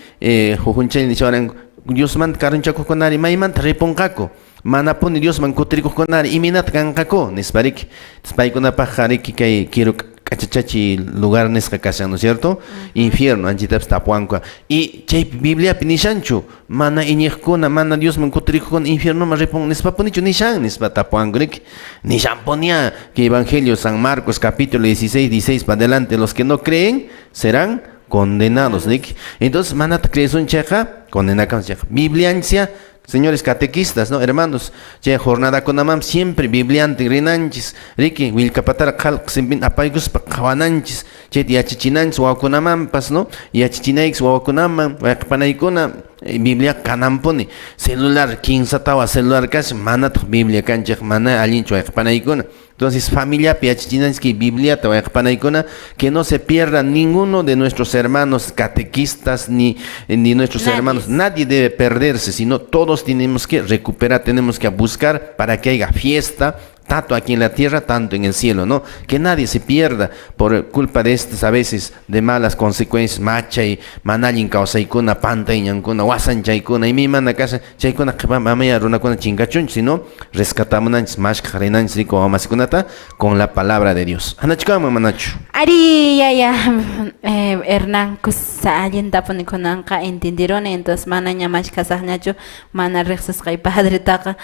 hujunchay nishawaran Diosman karunchakuqkunari maymanta ripunqaku mana puni Diosman kutirikuqkunari iminata kanqaku nisparik paykunapaq riki kay quiero kachachachi lugar nisqa kashan, ¿no es cierto? Infierno anchitapas tapuanqa y chay Biblia nishanchu mana iñiqkuna mana Diosman kutirikuqkuna infiernoman ripun nispapunichu nishan nispa tapuankurik nishan ponía que Evangelio San Marcos capítulo 16 para adelante los que no creen serán condenados nik entonces manata creesun cheqa condenakan cheqa Bibliancia. Señores catequistas, ¿no? Hermanos, ya jornada con amam siempre bibliante rinanchis, riki, wilkapatara khalq simbin apaygus pa kawananchis, chet yachichinanchis wakunamam pas, ¿no? Yachichinayks wakunamam, wakpanaykuna Biblia kanamponi, celular 15 tawa celular kas manat Biblia kanchik mana alincho wakpanaykuna. Entonces, familia piachichinanski Biblia tawakpanaykuna que no se pierda ninguno de nuestros hermanos catequistas ni nuestros hermanos. Nadie debe perderse, sino todos tenemos que recuperar, tenemos que buscar para que haya fiesta, tanto aquí en la tierra, tanto en el cielo, ¿no? Que nadie se pierda por culpa de estas a veces de malas consecuencias, macha y manalin causaikuna, pantaiñankuna, wasanchaikuna, y mi mana casa, chaikuna, mamaya, runakuna chingachun, sino rescatamos más carenanchis rico amasikunata con la palabra de Dios. Anachkama manachu. Ari, ya, Hernán, kusa allintapuni kunanqa entendieron, entonces mana ñamash kasaqñachu, mana riqsisqay padre taqa,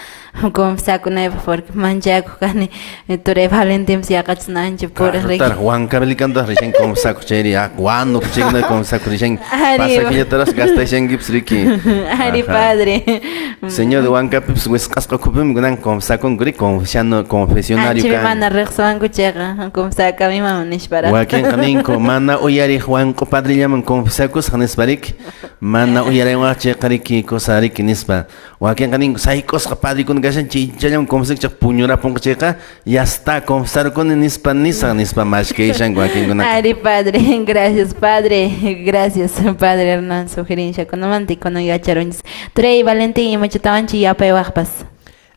confesakunaypaq porque manchaku kani Ture Valentim siakachnancho por Tar Juan Cabelicanto recién como saco cheri cuando chegno como saco recién pasa que ya todas gastas en gips Ricky. Ari padre. Señor de Juan Capips pues casco cupim gran como saco un gri confesionario Chimi can. mana rexoan kuchega como saca mi mamá nishpara. Joaquín Caninco mana uyari Juan compadre llaman confesacos Janes Barik mana uyari wache kariki kosariki nispa. Joaquín Caninco saicos padre con gasan chichallam como se puñora pon checa ya está confesar con nispa más que Joaquín con Ari padre, gracias padre, gracias padre Hernán sugerencia con romántico no ya charones. Trey Valentín y machatawanchi ya pewapas.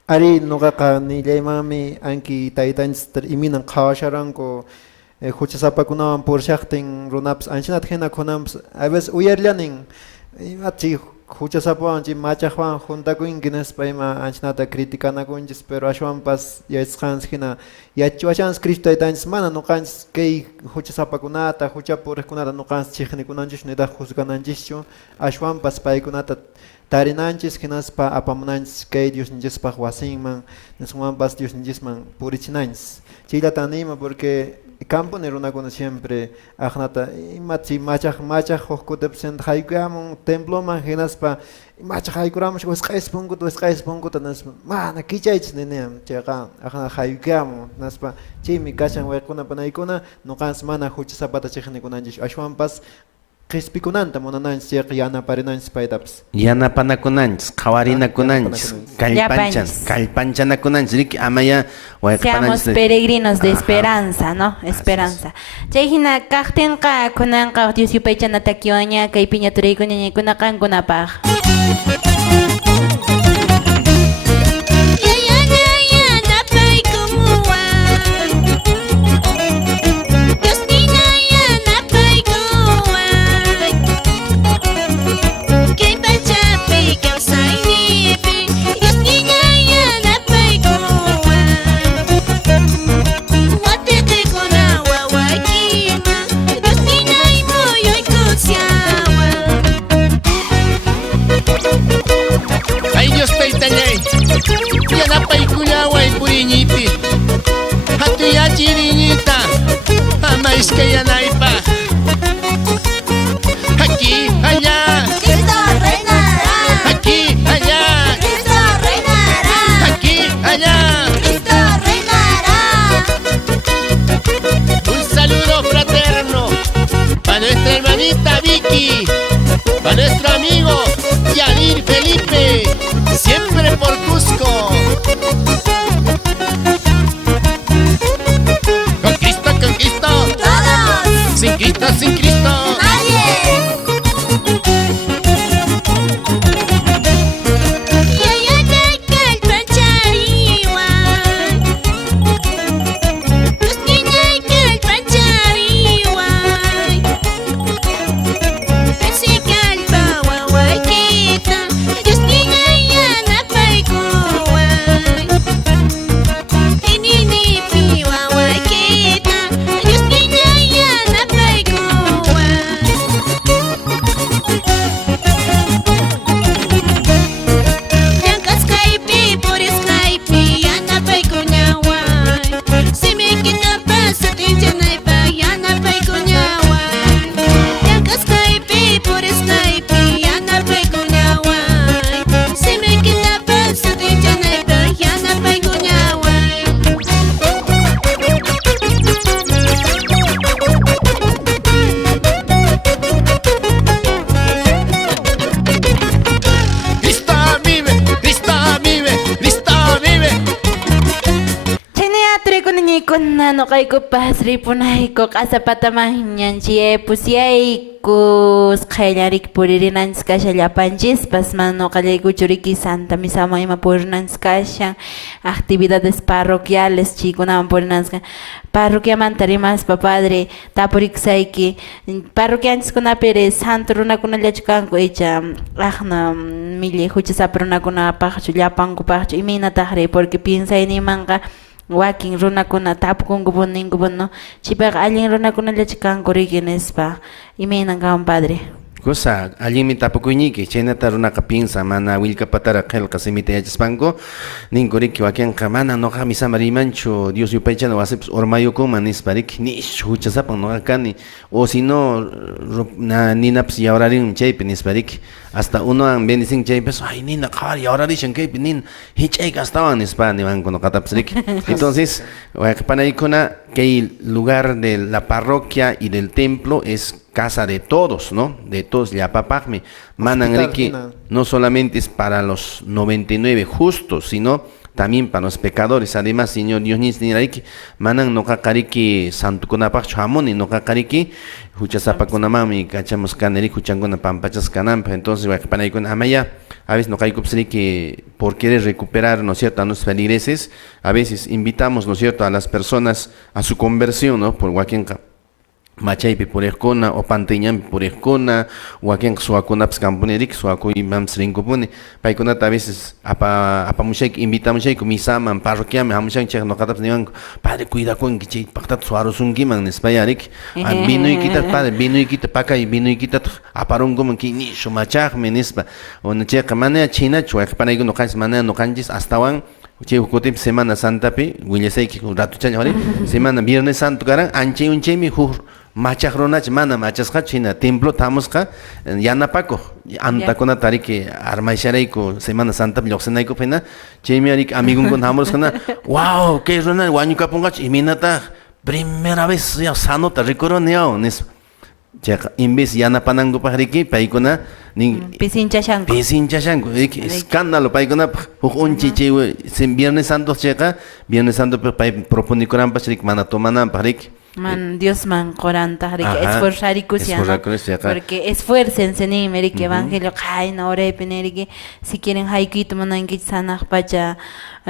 Ari nuqaqa nillaymami anki taytanchis iminan qhawasharanku huchasapakunawan purshaqtin runapas anchinata hina kunanpas a veces uyarllanin imachi huchasapawan chi machaqwan juntakunki nispa ima anchinata criticanakunchis pero ashwanpas yachasqanchis hina yachiwashanchis Cristo taytanchis mana nuqanchis kay huchasapakunata huchapuriqkunata nuqanchis chiqnikunanchis nitaq juzgananchischu ashwanpas paykunata tarinanchis hinaspa apamunanchis kay Diosninchispaq wasinman niswanpas Diosninchikman purichinanchis chaylata anima porque campo ni runakuna siempre ajnata imachi machaq hukutapis haykuyamun temploman hinaspa machaq haykuramush wesqayspunkuta naspa mana kichaychis niniam chayqa ajna haykuyamun naspa chaymi kashan waykuna panaykuna nuqanchis mana huchasapata chiqnikunanchis ashwanpas Crispikunanta monananchis chayqa yanaparinanchis paytapas yanapanakunanchis qhawarinakunanchis kallpanchanakunanchis riki amaya Seamos peregrinos de esperanza, ¿no? Esperanza. Chayhina kaqtinqa kunanqa Dios yupaychanata kiwaña kay piña turaykuñañaykuna qankunapaq. Ay Dios taytañay yanapay kuñaway puriñipi hatuya chiriñita ama iskayanaypa aquí allá Cristo reinará. aquí allá Cristo reinará. aquí allá. Cristo reinará. Un saludo fraterno para nuestra hermanita Vicky, para nuestro amigo Yadir Felipe, siempre por Cusco. Con Cristo, Todos. sin Cristo, sin Cristo. Nadie. No kayko pasri punayko kasapatamahinyanchie pusiaykus qallarik puririnanchis kasha llapanchispas mano qallayku churiki Santa Misa mayma purinanchis kasha actividades parroquiales chikunaman purinanchis parroquiamanta rimaspa padre tapuriksayki parroquianchikunapi santo runakunallachu kanku icha ajna mili huchasapa runakunapaqchu llapankupaqchu iminataqri porque piensaynimanqa wakin runakuna tapukunkupun ninkupun no chipaqa allin runakunallachu kanku riki nispa imaynan kawan padre cosa allimi tapukuñiki chaynata runaqa pinsa mana willkapatara qillqa simita yachaspanku ninkuriki wakinqa mana noqa misama rimanchu Dios yupaychana wasipas urmayukuman nispariki nish huchasapan noqa kani o si no ninapas yawrarin chaypi nispariki hasta unowan bendicin chaypas ay nina qhari yawrarishan kaypi nin hich'ayqa astawan nispa niwanku noqatapas riki entonces wayqipanaykuna kay lugar de la parroquia y del templo es casa de todos, ¿no? De todos, llapapajme. Manan Riki no solamente es para los 99 justos, sino también para los pecadores. Además, Señor Dios ni Riki, manan no kakariki santo kunapach hamoni, no kakariki, huchasapa kunamami, cachamos caneri, huchanguna pampachas canampa. Entonces, wakpanaikun amaya, a veces no que por querer recuperar, ¿no es cierto?, a los feligreses, a veces invitamos, ¿no es cierto?, a las personas a su conversión, ¿no? Por Huaquenca. Machay purejkuna o panteñam purejkuna o aquí en suakunaps camponerik suaku imam srinkupuni paikunata a veces apamushayk invitamushayku misaman parroquiaman hamushan chek noqatapas niwanku padre cuida con chay paqtat suarusunkiman nispayarik vinuykita padre vinuykita pakay vinuykita aparunkuman ki nishu machaqmi nispa ona chayqa manaya chinachu wayqpanayku noqanchis manaya noqanchis astawan chay hukutip Semana Santapi willasayki ratu chayari Semana Viernes Santo karan anchay unchaymi machaqrunachi mana machasqa china templo tamusqa yanapako antakuna tariki armaysharayku Semana Santa lluqsinayku pina chaymi arik amigunkuna hamursqana wow kay runa wañukapunqachu iminata primera vez ya sanota rikuruniyaw nis chayqa invis yanapanankupak riki paykuna nin pisinchashanku escándalo paykunapaq huk unchi chay Viernes Santo chayqa Viernes Santo pay proponikunanpas rik mana tomananpaq riki Dios man coranta esforzaricusiana porque esfuércense ni que evangelio ay no ore peneri si quieren haikito manan que sanaj pacha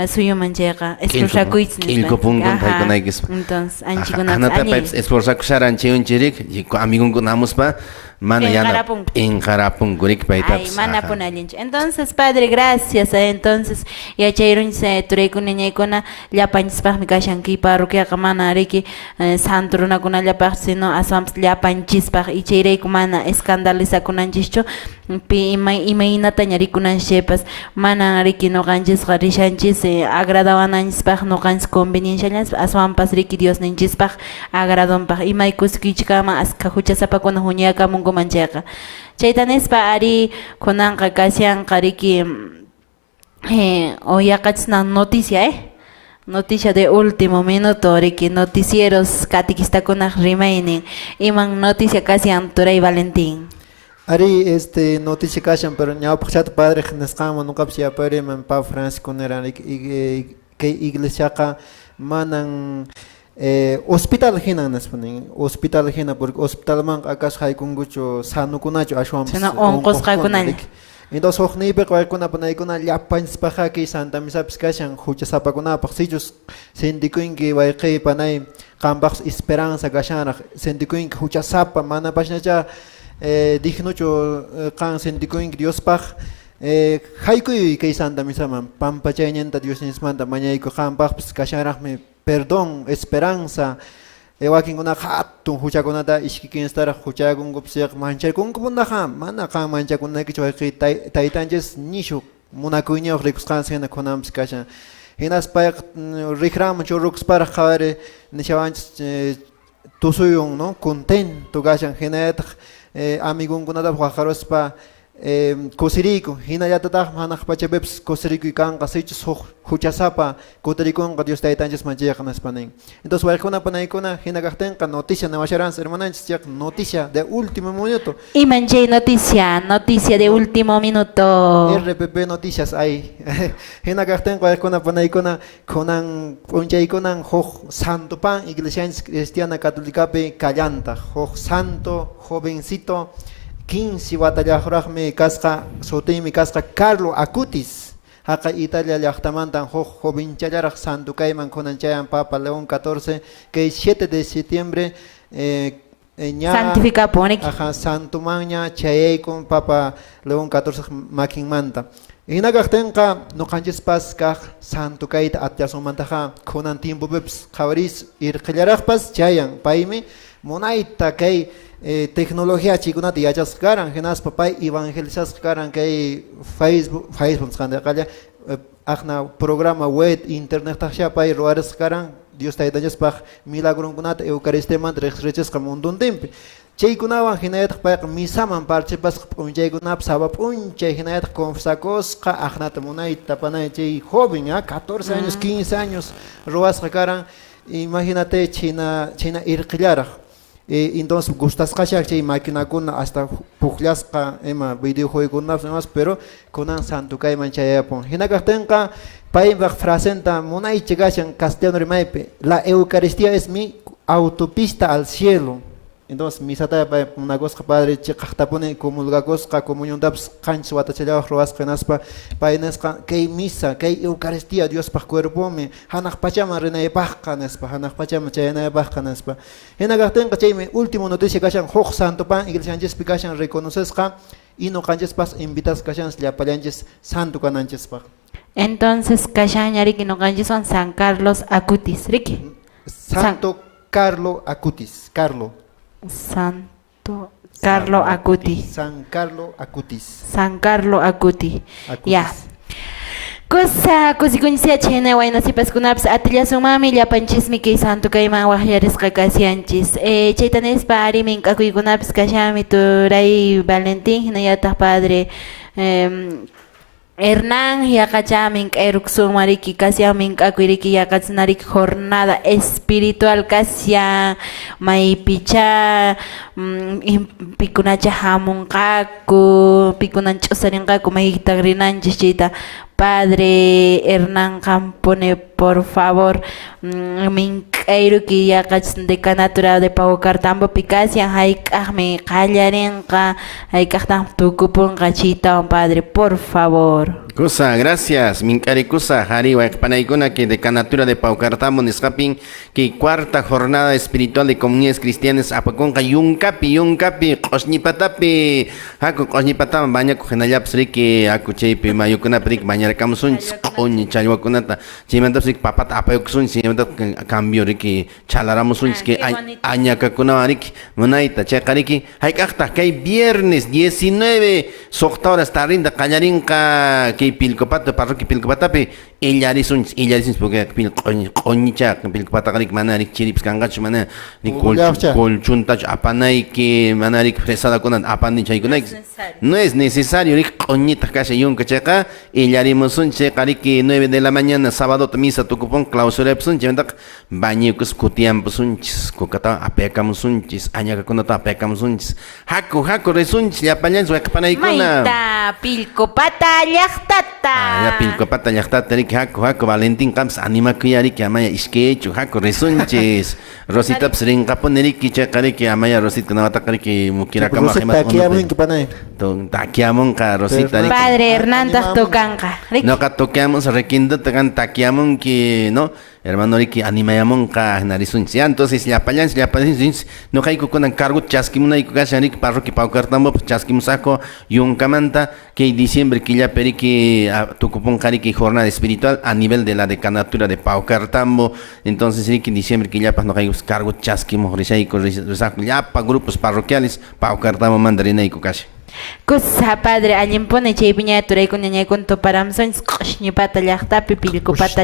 suyo manchega esforzarkuis entonces anchiguna esforzarkusar anchiunchirik amigun kunamuspa mana yana en jarapun gurik paitaps mana ponalinch entonces padre gracias entonces ya chairun se turekunñaykuna llapanchispaq mikashanki parroquia kamana riki santo runakuna llapaq sino aswampas llapanchispaq y chayrayku mana escandalizakunanchikchu pi imaynata ñarikunanchikpas mana riki noqanchisqa rishanchis agradawananchispaq noqanchis convenienciañas aswampas riki Dios ninchispaq agradonpaq imaykuskichkama aska huchasapakuna huñakamun manchega chaytanispa ari kunanqa kasyanqa riki oyaqachna noticia de último minuto riki noticieros katikistakunaq rimaynin iman noticia kasyan Turay Valentín Ari noticia kashan pero ñawpaq chata padre nisqanman nuqapas yapariman Papa Francisco nera kay iglesiaqa manan hospital hina naspanin hospital hina porque hospital man akas haykungucho sanukunacho ashwam onqosqakunalla entonces hoqniypiqa waykuna panaykuna llapanchispaqqa kay Santa Misapis kashan huchasapakunapaq sichus sentikuynki wayqiy panay qampaq esperanza kashanraq sentikuynki huchasapa mana pashnacha dignucho qan sentikuynki Diospaq haykuy kay Santa Misaman pampachayñanta Dios nismanta mañayku qampaqpis kashanraqmi perdón, esperanza, wakinkuna hatun huchakunata ishkikinstaraq huchakunkupish mancharkunkupunaqa mana qan manchakunaykichu wayqiy taytanchis nishu munakuyñawaq rikusqansi hina kunanpis kashan hinas payqa rikraman churrukusparaq qhawari nishawanchis tusuyun no contento kashan hinayataq amigunkunatapas waqaruspa kusiriku hinallatataq manaq pachapipas kusiriku kanqa sichus huchasapa kutirikunqa Dios taytanchis manchayqa naspanin entonces waykuna panaykuna hinakaqtinqa noticia nawasharansi hermananchis chayqa noticia de último minuto y manchay noticia de último minuto RPP noticias hay hinakaqtinqa waykuna panaykuna kunan p'unchaykunan huk santo pan iglesianchis cristiana catolicapi kallanta huk santo jovencito 15 batallajuraqmi kasqa sutiymi kasqa Carlo Acutis haqa Italia llaqtamantan huk jovenchallaraq santo kayman kunanchayan Papa León XIV kay 7 de septiembre santifica ponik santo maña chayaykun Papa León XIV makinmanta hinakaqtinqa nuqanchispas kaq santo kayta atyasumantaqa kunan tiempopipas qhawaris irqillaraqpas chayan paymi munayta kay tecnología chikunata yachasqaran hinaspa pay evangelizasqaran kay Facebook qandaqalla aqna programa web internet taqsha pay ruwarisqaran Dios taytallaspaq milagronkunata eucaristemanta riqsirichisqa munduntinpi chaykunawan hinayataq payqa misaman participasqa p'unchaykunapi saba p'unchay hinayataq confesacosqa aqnata munayta tapanay chay joven 14 años 15 años ruwasqa karan imagínate china irqillaraq entonces gustasqashaq chay maquinakuna hasta puqllasqa ima videojuegokunapas pero kunan santo kayman chayapun hinakaqtinqa paypaq frasenta munaycha kashan castellano rimaypi la Eucaristía es mi autopista al cielo. Entonces, misata una cosa padre chiqaqtapuni comulgacosqa comuniontapas qanchis watachallawaq ruwasqa hinaspa paynesqa kay misa kay Eucaristía Diospaq cuerpomi hanaq pachaman rinaypaqqa nispa hanaq pachaman chayanaypaqqa nispa hinakaqtinqa chaymi último noticia kashan huk santopan iglesianchispi kashan reconocisqa y noqanchikpas invitas kashan llapallanchis santo kananchispaq. Entonces, Kashañariki no son San Carlos Acutis, Ricky. Santo Carlo Acutis, Carlo. Santo Carlo Acuti. San Carlo Acutis. San Carlo Acuti. Acutis. Ya. Cosa kusikunchia chene waina sipaskunaps atillasumami llapanchismi kay santo kayman waqllarisqa kasianchis. Chaytanespa ari mink'akuykunapas kashami turay Valentín hinallataq padre Hernán yaqachamin k'ayruksun mariki kasya mink'akuyriki yaqachinariki jornada espiritual kasya maypicha pikunacha hamunqaku pikunan ch'usarinqaku mayitaq rinanchis chayta Padre Hernán Campone, por favor, mink'ayruki yaqachis decanatura de Paucartambo Picasia hayk'aqmi qallarinqa hayk'aqtaq tukupunqa chaytawan Padre, por favor. Kusa, gracias. Minkari Kusa, Hari Panaikuna, que decanatura de Paucartambo Niscapin, que cuarta jornada espiritual de comunidades cristianas, Apaconca, Yuncapi, Osnipatapi, Haku, Osnipatama, Baña, Cogenayapsriki, Akuchepi, Mayukuna Prik, Baña Kamsun, Oni, Chaywakunata, Chimantapsik, Papata, Apayoksun, Chimantap, Cambio Riki, Chalaramusun, que Aña Kakunarik, Monaita, Chekariki, Haikakta, que hay viernes 19, Soctaura, Starinda, Callarinka, que pilcopata parroquia pilcopatapi illarisun porque pilqonicha pilcopataqarik manarik chirips kangachu mana ni colchuntach apanay que manarik fresada kunan apani chaykunak no es necesario rik qoñita kasha yunka cheqa illarimusun cheqarik 9 de la mañana sábado misa tukupon clausura epsun chemtak bañukus kutiampusunchis kokata apekamusunchis añakakunata apekamusunchis haku resunchis llapañans waqpanaykuna Maita pilcopata llaqtata ya pilcopata llaqtata rik haku Valentín Camps anima kuyari amaya iskechu haku resunchis Rosita psrinqapun riki cheqariki amaya Rosita nawataqariki mukirakamaj takiamunqa Rosita rik Padre Hernán tocanqa noqa tokiamun requindota kan takiamun ki no hermano riki animayamunqa narisunchis entonces llapallanchis no qaykukunan cargo chaskimunayku kasharik parroquia Paucartambo chaskimusaqku yunkamanta que diciembre killaperiki tukupunqariki jornada espiritual a nivel de la decanatura de Paucartambo entonces riki diciembre killapas no qaykus cargo chaskimuq rishayku risaqku llapa grupos parroquiales Paucartambo mandarinayku kashi Kusa Padre allimpuni chaypiña turaykuna ñaykuna paramsunchis q'usñipata llaqtapi pilcupata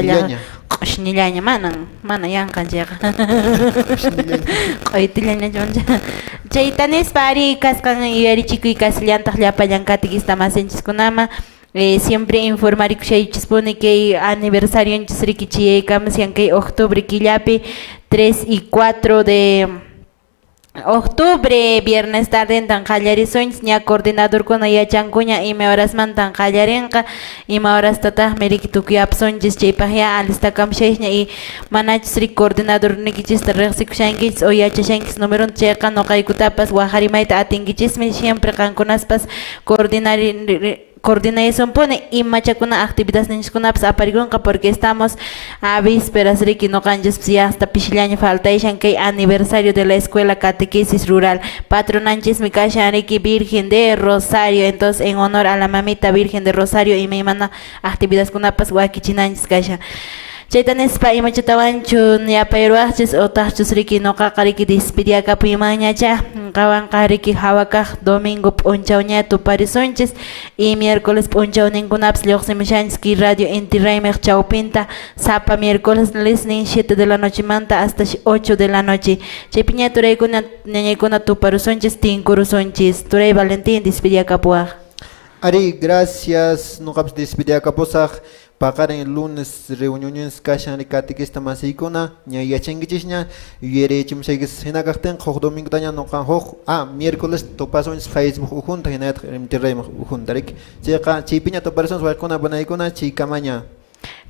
q'usñillaña mana yanqanchayqa q'uytillaña chaytanispa ari kasqan yuyarichikuy kasillantaq llapallan catequista masinchikkunama siempre informarikusaychispuni kay aniversarionchis rikichiyaykamus kay octubre killapi 3 y 4 de octubre, viernes tarde en Tanjallarisoins, ña coordinador con ayachancuña y me horas man Tanjallarenca y me horas tatah merikitukiapsonchis chaypahya alistakamshayña y manachsri coordinador nikichis rexikushankis o yachashankis número cheqa no qaykutapas waharimayta atingichismi siempre qankunaspas coordinación pone y machacuna actividades ninchkunapas aparigunqa porque estamos a vísperas riki no canjes hasta pishillaña falta que aniversario de la escuela catequesis rural patronanchis mi riki Virgen de Rosario entonces en honor a la mamita Virgen de Rosario y me manda actividades kunapas wakichinanchis kasha Chaytanispa imachatawanchun yapayruachis otachus riki noqaqa riki despediakapimañacha qawanqa riki hawakaq domingo p'unchawña tuparisunchis y miércoles p'unchawninkunapas lluqsimushanchis ki radio Inti Raymiq chawpinta sapa miércoles listening 7 de la noche manta hasta 8 de la noche chaypiña turaykuna ñañaykuna tuparusunchis tinkurusunchis turay Valentín despediakapuaq. Ari, gracias. No caps despedir posag. Pagar en lunes reuniones kashan ri catequista masikuna. Nya yachengichishnya. Yere chimsegis hinagakten. Hok domingo tanya no kan hok. Miércoles topasons Facebook junta hinayat rimtirrey juntarik. Cheka chipiña toparsons wakuna banaikuna chikamaña.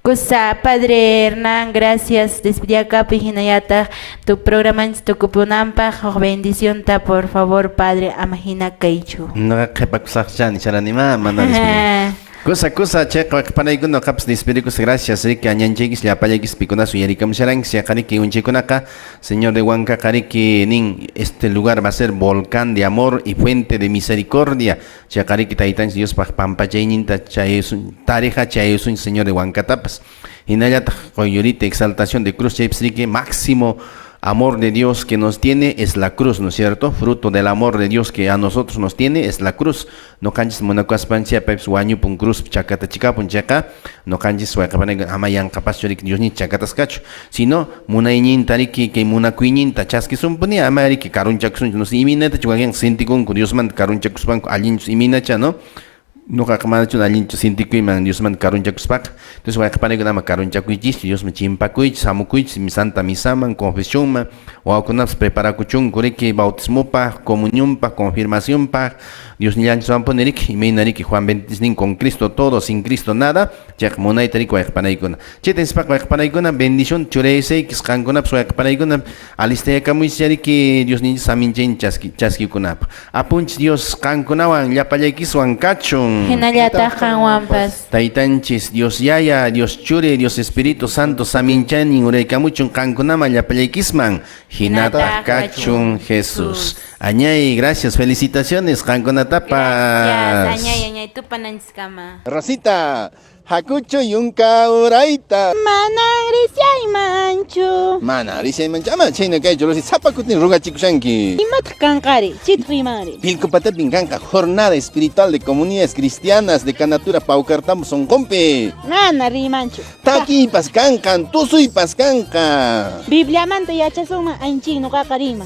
Kusa, Padre Hernán, gracias. Despediakapi hinayata tu programa tu kupunampa. Bendición ta, por favor, Padre Amahina Kaichu. Nakakipagsaksyan, isaranima, manalispi. Kusa, checa, panaykuno kaps dispedikus gracias, Ricky, añanchigis, yapayagis, piconas, uyarikam sharang, siakariki, unchikunaka, Señor de Huanca, Kariki, nin, este lugar va a ser volcán de amor y fuente de misericordia. Chakariki, taitans, Dios, pampa, chayninta, chayesun, tareja, chayesun, Señor de Huanca, tapas. Hinayat, coyorita, exaltación de cruz, chaypsriki, máximo amor de Dios que nos tiene es la cruz, ¿no es cierto? Fruto del amor de Dios que a nosotros nos tiene es la cruz. No canches monacuaspancia peps guaño pun cruz chacata chica pun chaca. No canches huacapan amayan capaz chorik Dios ni chacatas cacho. Sino munainin tariki que munacuinin tachasque son ponía amari que carun chacsun no si imina tachuagan senti con Dios man carun chacuspan alin imina cha, ¿no? No kakamana chun alin sintiku man Dios man karun chakuspak. Entonces voy a kapane gana karun chakuichis, Dios me chimpakuich, samukuich, mi santa misa man, confesión man, o akunaps prepara kuchun, kureki bautismo pa, comunión pa, confirmación pa, Dios ni ancho van ponerik, y me narik Juan 25 con Cristo todo, sin Cristo nada, jak monai tarik voy a kapane gana. Cheten spak voy a kapane gana, bendición, chureise, kiskangona, voy a kapane gana, aliste kamuichari que Dios ni saminchen chaski kunap. Apunch Dios kankunawan, ya payakis wan kachun. Hinayatajan Wampas. Taitanchis, Dios Yaya, Dios Chure, Dios Espíritu Santo, Saminchani, Urekamuchun, Kankunama, Yapayakisman, Hinata Kachun, Jesús. Añay, gracias, felicitaciones, Kankunatapas. Gracias, añay, tu pananskama. Rosita, Hakucho yunka uraita. Managrisya manchu. Mana, risa manchama, chayna kay cholosi zapakutin ruga chikushanki. Imat kankari, chitrimari. Pilcopata pincanca, jornada espiritual de comunidades cristianas de Canatura Paucartamos son compe. Nana rimanchu. Taki pascancan, tu soy pascanca. Biblia manta yachasuma anchino kakarima.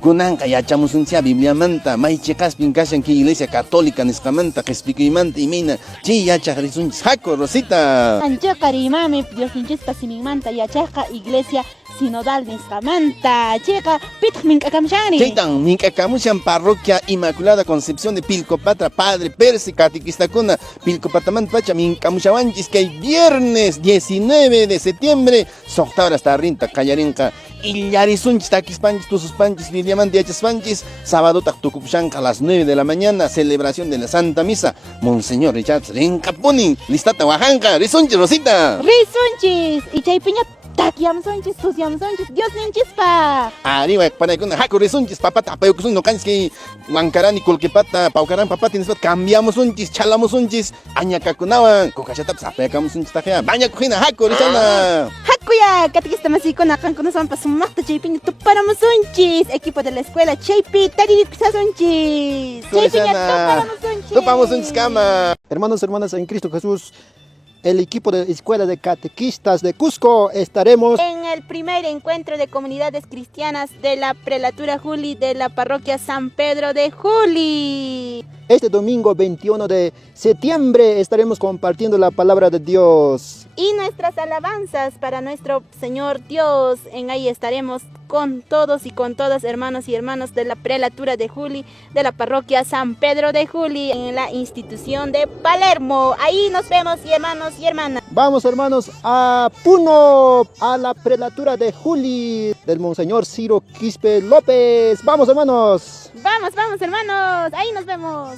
Kunanka yachamusuncha Biblia manta, maichecas pincashan que iglesia católica nescamanta, que expliquimanta y mina, chi yacharisun saco, Rosita. Ancha karimame, Dios ninchis pasimimanta yachaja iglesia sinodal nescamanta. Checa, pitmin kakamshani. Chaitan, minkacamushan parroquia Inmaculada Concepción de Pilcopatra, Padre Perse, Catequistacuna, Pilcopatamant Pacha, minkamushawanchis, que hay viernes 19 de septiembre, soctabra hasta rinta, callarinca. Y yarisunchis, taquis panchis, tusus panchis, vidiamante yachas panchis, sábado tactucupshanca a las 9 de la mañana, celebración de la Santa Misa. Monseñor Richard Rencapunin, listata Oaxaca, risunchis, Rosita. Risunchis, y chaypiña takiam sonchis, tusiam sonchis, Dios ninchis pa. Arriba, para que haco risunchis, papata, payucusun, no canis que huancarani, colquepata, paucaran, papata, cambiamos unchis, chalamos unchis, añacacunawan, cocachataps, apayacamos unchis, tajea, baña cojina, haco, risana. Hakuya, catequista masiko nakan kuno son pasumakta chaypiña tuparamos sonchis, equipo de la escuela chaypi tariripsa sonchis. Chaypiña tuparamos sonchis. Tupamos unchis cama. Hermanos, hermanas en Cristo Jesús, el equipo de Escuela de Catequistas de Cusco estaremos en el primer encuentro de comunidades cristianas de la Prelatura Juli de la parroquia San Pedro de Juli. este domingo 21 de septiembre. Estaremos compartiendo la palabra de Dios. Y nuestras alabanzas para nuestro Señor Dios. En ahí estaremos con todos y con todas, hermanos y hermanas de la Prelatura de Juli, de la parroquia San Pedro de Juli, en la institución de Palermo. Ahí nos vemos, y hermanos y hermanas. Vamos, hermanos, a Puno, a la Prelatura de Juli del Monseñor Ciro Quispe López. Vamos, hermanos. Vamos, vamos, hermanos. Ahí nos vemos.